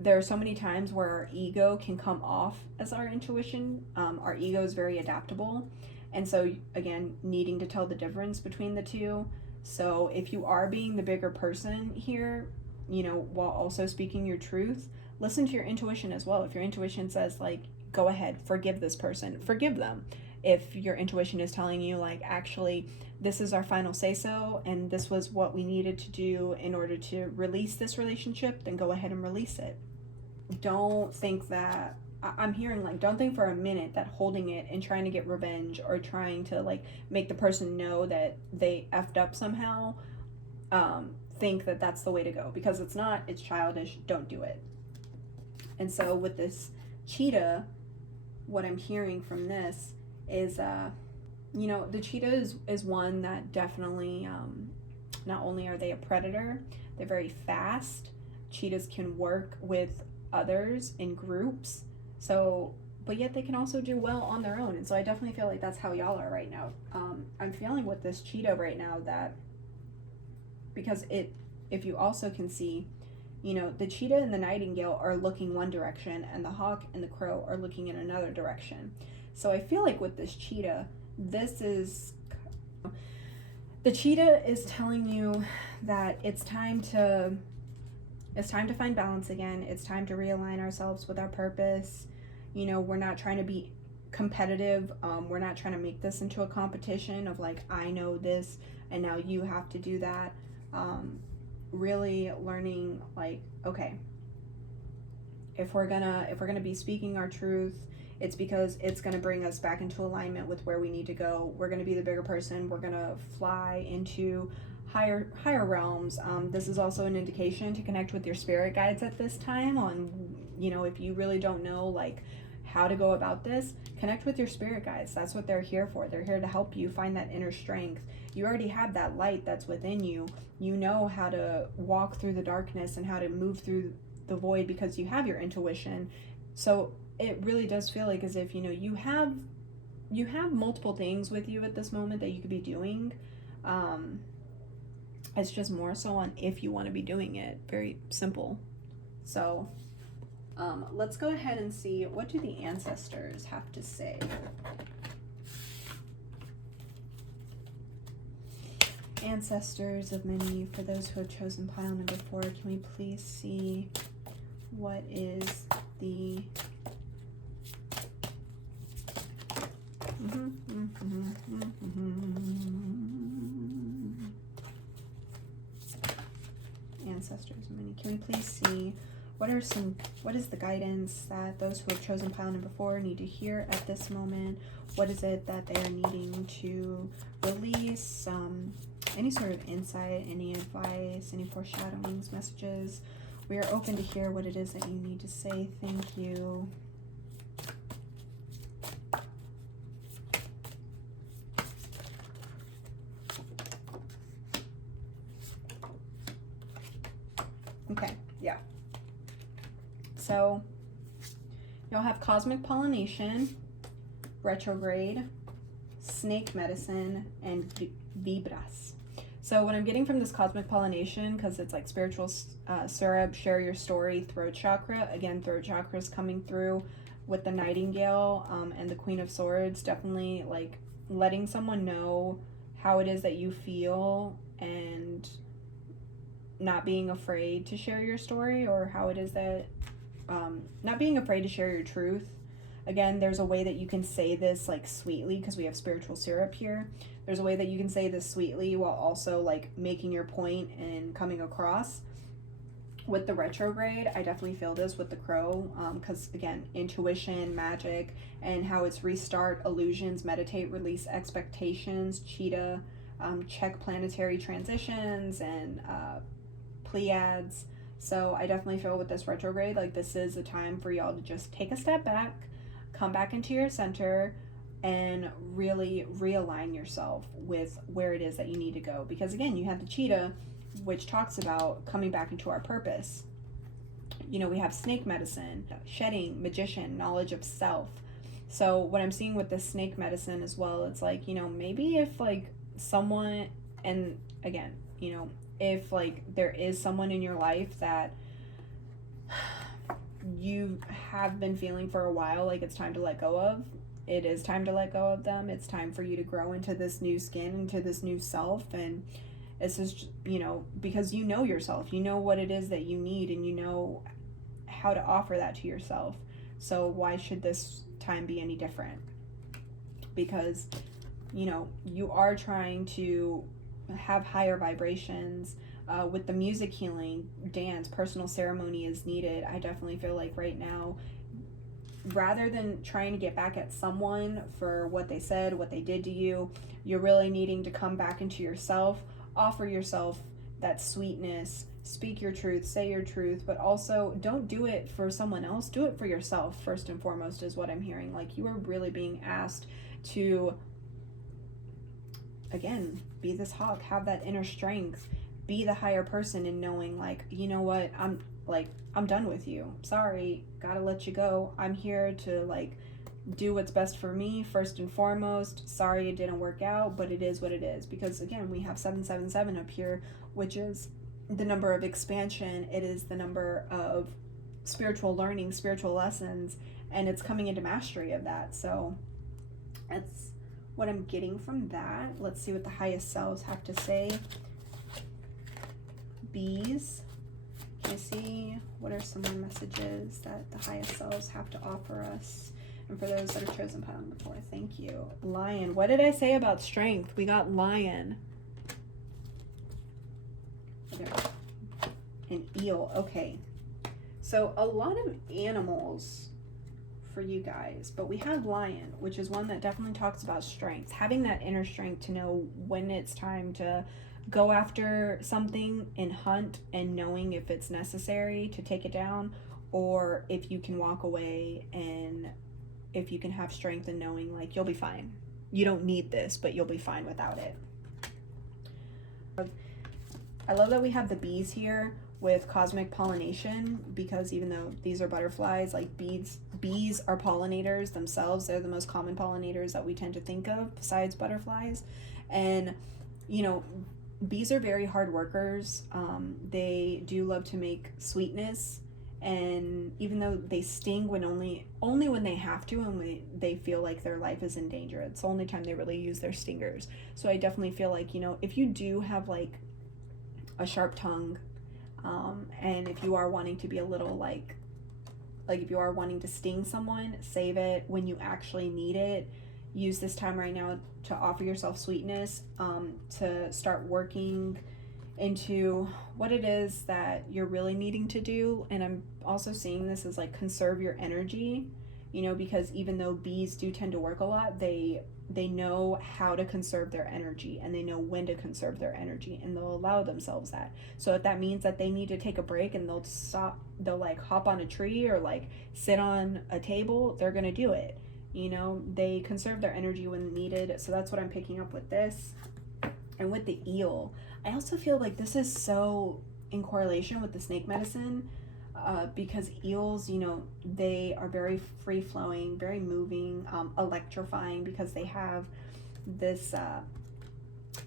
there are so many times where our ego can come off as our intuition. Our ego is very adaptable. And so, again, needing to tell the difference between the two. So if you are being the bigger person here, you know, while also speaking your truth, listen to your intuition as well. If your intuition says, like, go ahead, forgive this person, forgive them. If your intuition is telling you, like, actually, this is our final say-so, and this was what we needed to do in order to release this relationship, then go ahead and release it. Don't think that, I'm hearing, like, don't think for a minute that holding it and trying to get revenge or trying to, like, make the person know that they effed up somehow, think that that's the way to go, because it's not. It's childish. Don't do it. And so with this cheetah, what I'm hearing from this is, you know, the cheetah is one that definitely, not only are they a predator, they're very fast. Cheetahs can work with others in groups. So, but yet they can also do well on their own. And so I definitely feel like that's how y'all are right now. I'm feeling with this cheetah right now that, because if you also can see, you know, the cheetah and the nightingale are looking one direction, and the hawk and the crow are looking in another direction. So I feel like with this cheetah, the cheetah is telling you that it's time to find balance again. It's time to realign ourselves with our purpose. You know, we're not trying to be competitive. We're not trying to make this into a competition of like, I know this and now you have to do that. Really learning, like, okay, if we're gonna be speaking our truth, it's because it's gonna bring us back into alignment with where we need to go. We're gonna be the bigger person. We're gonna fly into higher realms. This is also an indication to connect with your spirit guides at this time on, you know, if you really don't know like how to go about this, connect with your spirit guides. That's what they're here for. They're here to help you find that inner strength. You already have that light that's within you. You know how to walk through the darkness and how to move through the void because you have your intuition. So it really does feel like as if, you know, you have multiple things with you at this moment that you could be doing. It's just more so on if you want to be doing it. Very simple. So let's go ahead and see, what do the ancestors have to say? Ancestors of many, for those who have chosen pile number 4, can we please see what is the ancestors of many, can we please see what is the guidance that those who have chosen pile number 4 need to hear at this moment? What is it that they are needing to release? Any sort of insight, any advice, any foreshadowings, messages? We are open to hear what it is that you need to say. Thank you. Okay, yeah. So you'll have cosmic pollination, retrograde, snake medicine, and vibras. So what I'm getting from this cosmic pollination, because it's like spiritual syrup, share your story, throat chakra. Again, throat chakra is coming through with the nightingale and the Queen of Swords. Definitely like letting someone know how it is that you feel and not being afraid to share your story, or how it is that not being afraid to share your truth. Again, there's a way that you can say this like sweetly, because we have spiritual syrup here. There's a way that you can say this sweetly while also like making your point and coming across. With the retrograde, I definitely feel this with the crow, because again, intuition, magic, and how it's restart, illusions, meditate, release expectations, cheetah, check planetary transitions, and Pleiades. So I definitely feel with this retrograde, like this is a time for y'all to just take a step back, come back into your center, and really realign yourself with where it is that you need to go. Because again, you have the cheetah, which talks about coming back into our purpose. You know, we have snake medicine, shedding, magician, knowledge of self. So what I'm seeing with the snake medicine as well, it's like, you know, maybe if like someone, and again, you know, if like there is someone in your life that you have been feeling for a while like it's time to let go of, it is time to let go of them. It's time for you to grow into this new skin, into this new self. And it's just, you know, because you know yourself, you know what it is that you need, and you know how to offer that to yourself. So why should this time be any different? Because, you know, you are trying to have higher vibrations. With the music healing, dance, personal ceremony is needed. I definitely feel like right now, rather than trying to get back at someone for what they said, what they did to you, you're really needing to come back into yourself, offer yourself that sweetness, speak your truth, say your truth, but also don't do it for someone else, do it for yourself first and foremost, is what I'm hearing. Like you are really being asked to, again, be this hawk, have that inner strength, be the higher person, and knowing like, you know what, I'm done with you. Sorry, gotta let you go. I'm here to like do what's best for me first and foremost. Sorry it didn't work out, but it is what it is. Because again, we have 777 up here, which is the number of expansion. It is the number of spiritual learning, spiritual lessons, and it's coming into mastery of that. So that's what I'm getting from that. Let's see what the highest selves have to say. Bees, can you see what are some more messages that the highest selves have to offer us? And for those that are chosen pile number 4, thank you. Lion, what did I say about strength? We got lion. There. An eel, okay. So a lot of animals for you guys, but we have lion, which is one that definitely talks about strength, having that inner strength to know when it's time to go after something and hunt, and knowing if it's necessary to take it down, or if you can walk away, and if you can have strength and knowing like you'll be fine. You don't need this, but you'll be fine without it. I love that we have the bees here with cosmic pollination, because even though these are butterflies, like bees are pollinators themselves. They're the most common pollinators that we tend to think of besides butterflies. And you know, bees are very hard workers. They do love to make sweetness, and even though they sting when only when they have to, and when they feel like their life is in danger, it's the only time they really use their stingers. So I definitely feel like, you know, if you do have like a sharp tongue, and if you are wanting to be a little like if you are wanting to sting someone, save it when you actually need it. Use this time right now to offer yourself sweetness, to start working into what it is that you're really needing to do. And I'm also seeing this as like conserve your energy, you know, because even though bees do tend to work a lot, they know how to conserve their energy, and they know when to conserve their energy, and they'll allow themselves that. So if that means that they need to take a break and they'll like hop on a tree or like sit on a table, they're gonna do it. You know, they conserve their energy when needed. So that's what I'm picking up with this. And with the eel, I also feel like this is so in correlation with the snake medicine, because eels, you know, they are very free flowing, very moving, electrifying, because they have this,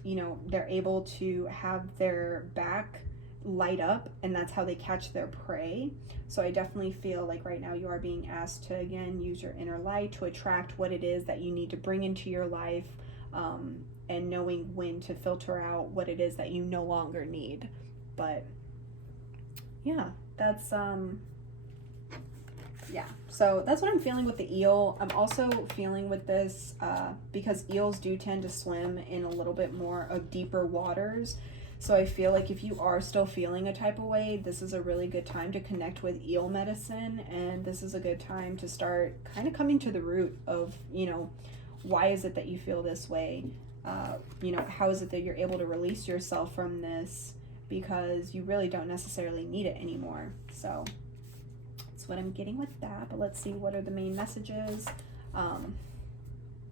you know, they're able to have their back light up, and that's how they catch their prey. So I definitely feel like right now you are being asked to, again, use your inner light to attract what it is that you need to bring into your life, and knowing when to filter out what it is that you no longer need. But yeah, that's yeah, so that's what I'm feeling with the eel. I'm also feeling with this, because eels do tend to swim in a little bit more of deeper waters. So I feel like if you are still feeling a type of way, this is a really good time to connect with eel medicine. And this is a good time to start kind of coming to the root of, you know, why is it that you feel this way? You know, how is it that you're able to release yourself from this? Because you really don't necessarily need it anymore. So that's what I'm getting with that. But let's see, what are the main messages?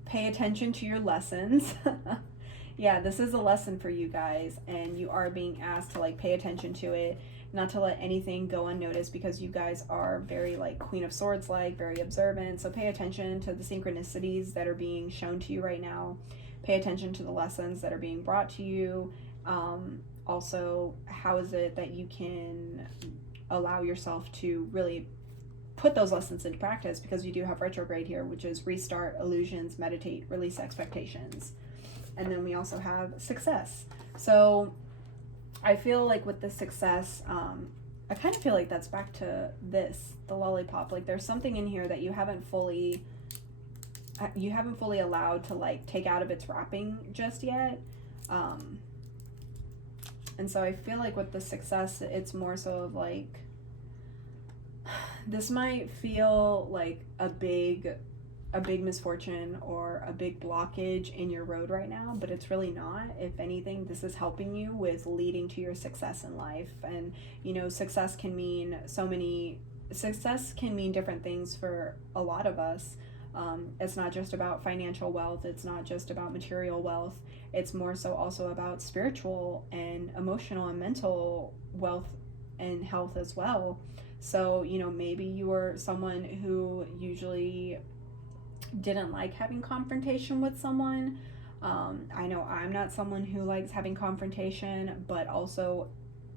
Pay attention to your lessons. Yeah, this is a lesson for you guys, and you are being asked to like pay attention to it, not to let anything go unnoticed, because you guys are very like Queen of Swords, like very observant. So pay attention to the synchronicities that are being shown to you right now. Pay attention to the lessons that are being brought to you. Also, how is it that you can allow yourself to really put those lessons into practice, because you do have retrograde here, which is restart, illusions, meditate, release expectations. And then we also have success. So I feel like with the success, I kind of feel like that's back to this, the lollipop. Like there's something in here that you haven't fully allowed to like take out of its wrapping just yet. And so I feel like with the success, it's more so of like, this might feel like a big misfortune or a big blockage in your road right now, but it's really not. If anything, this is helping you with leading to your success in life. And you know, success can mean different things for a lot of us. It's not just about financial wealth, it's not just about material wealth, it's more so also about spiritual and emotional and mental wealth and health as well. So, you know, maybe you are someone who usually didn't like having confrontation with someone. I know I'm not someone who likes having confrontation, but also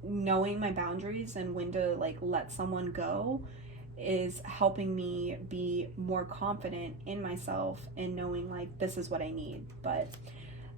knowing my boundaries and when to like let someone go is helping me be more confident in myself and knowing like this is what I need. But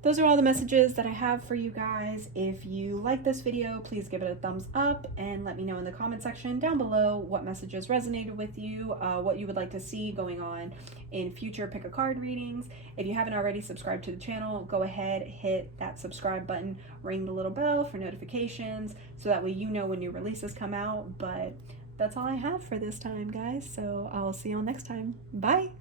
those are all the messages that I have for you guys. If you like this video, please give it a thumbs up and let me know in the comment section down below what messages resonated with you, what you would like to see going on in future pick a card readings. If you haven't already subscribed to the channel, go ahead, hit that subscribe button, ring the little bell for notifications, so that way you know when new releases come out. But that's all I have for this time, guys. So I'll see you all next time. Bye.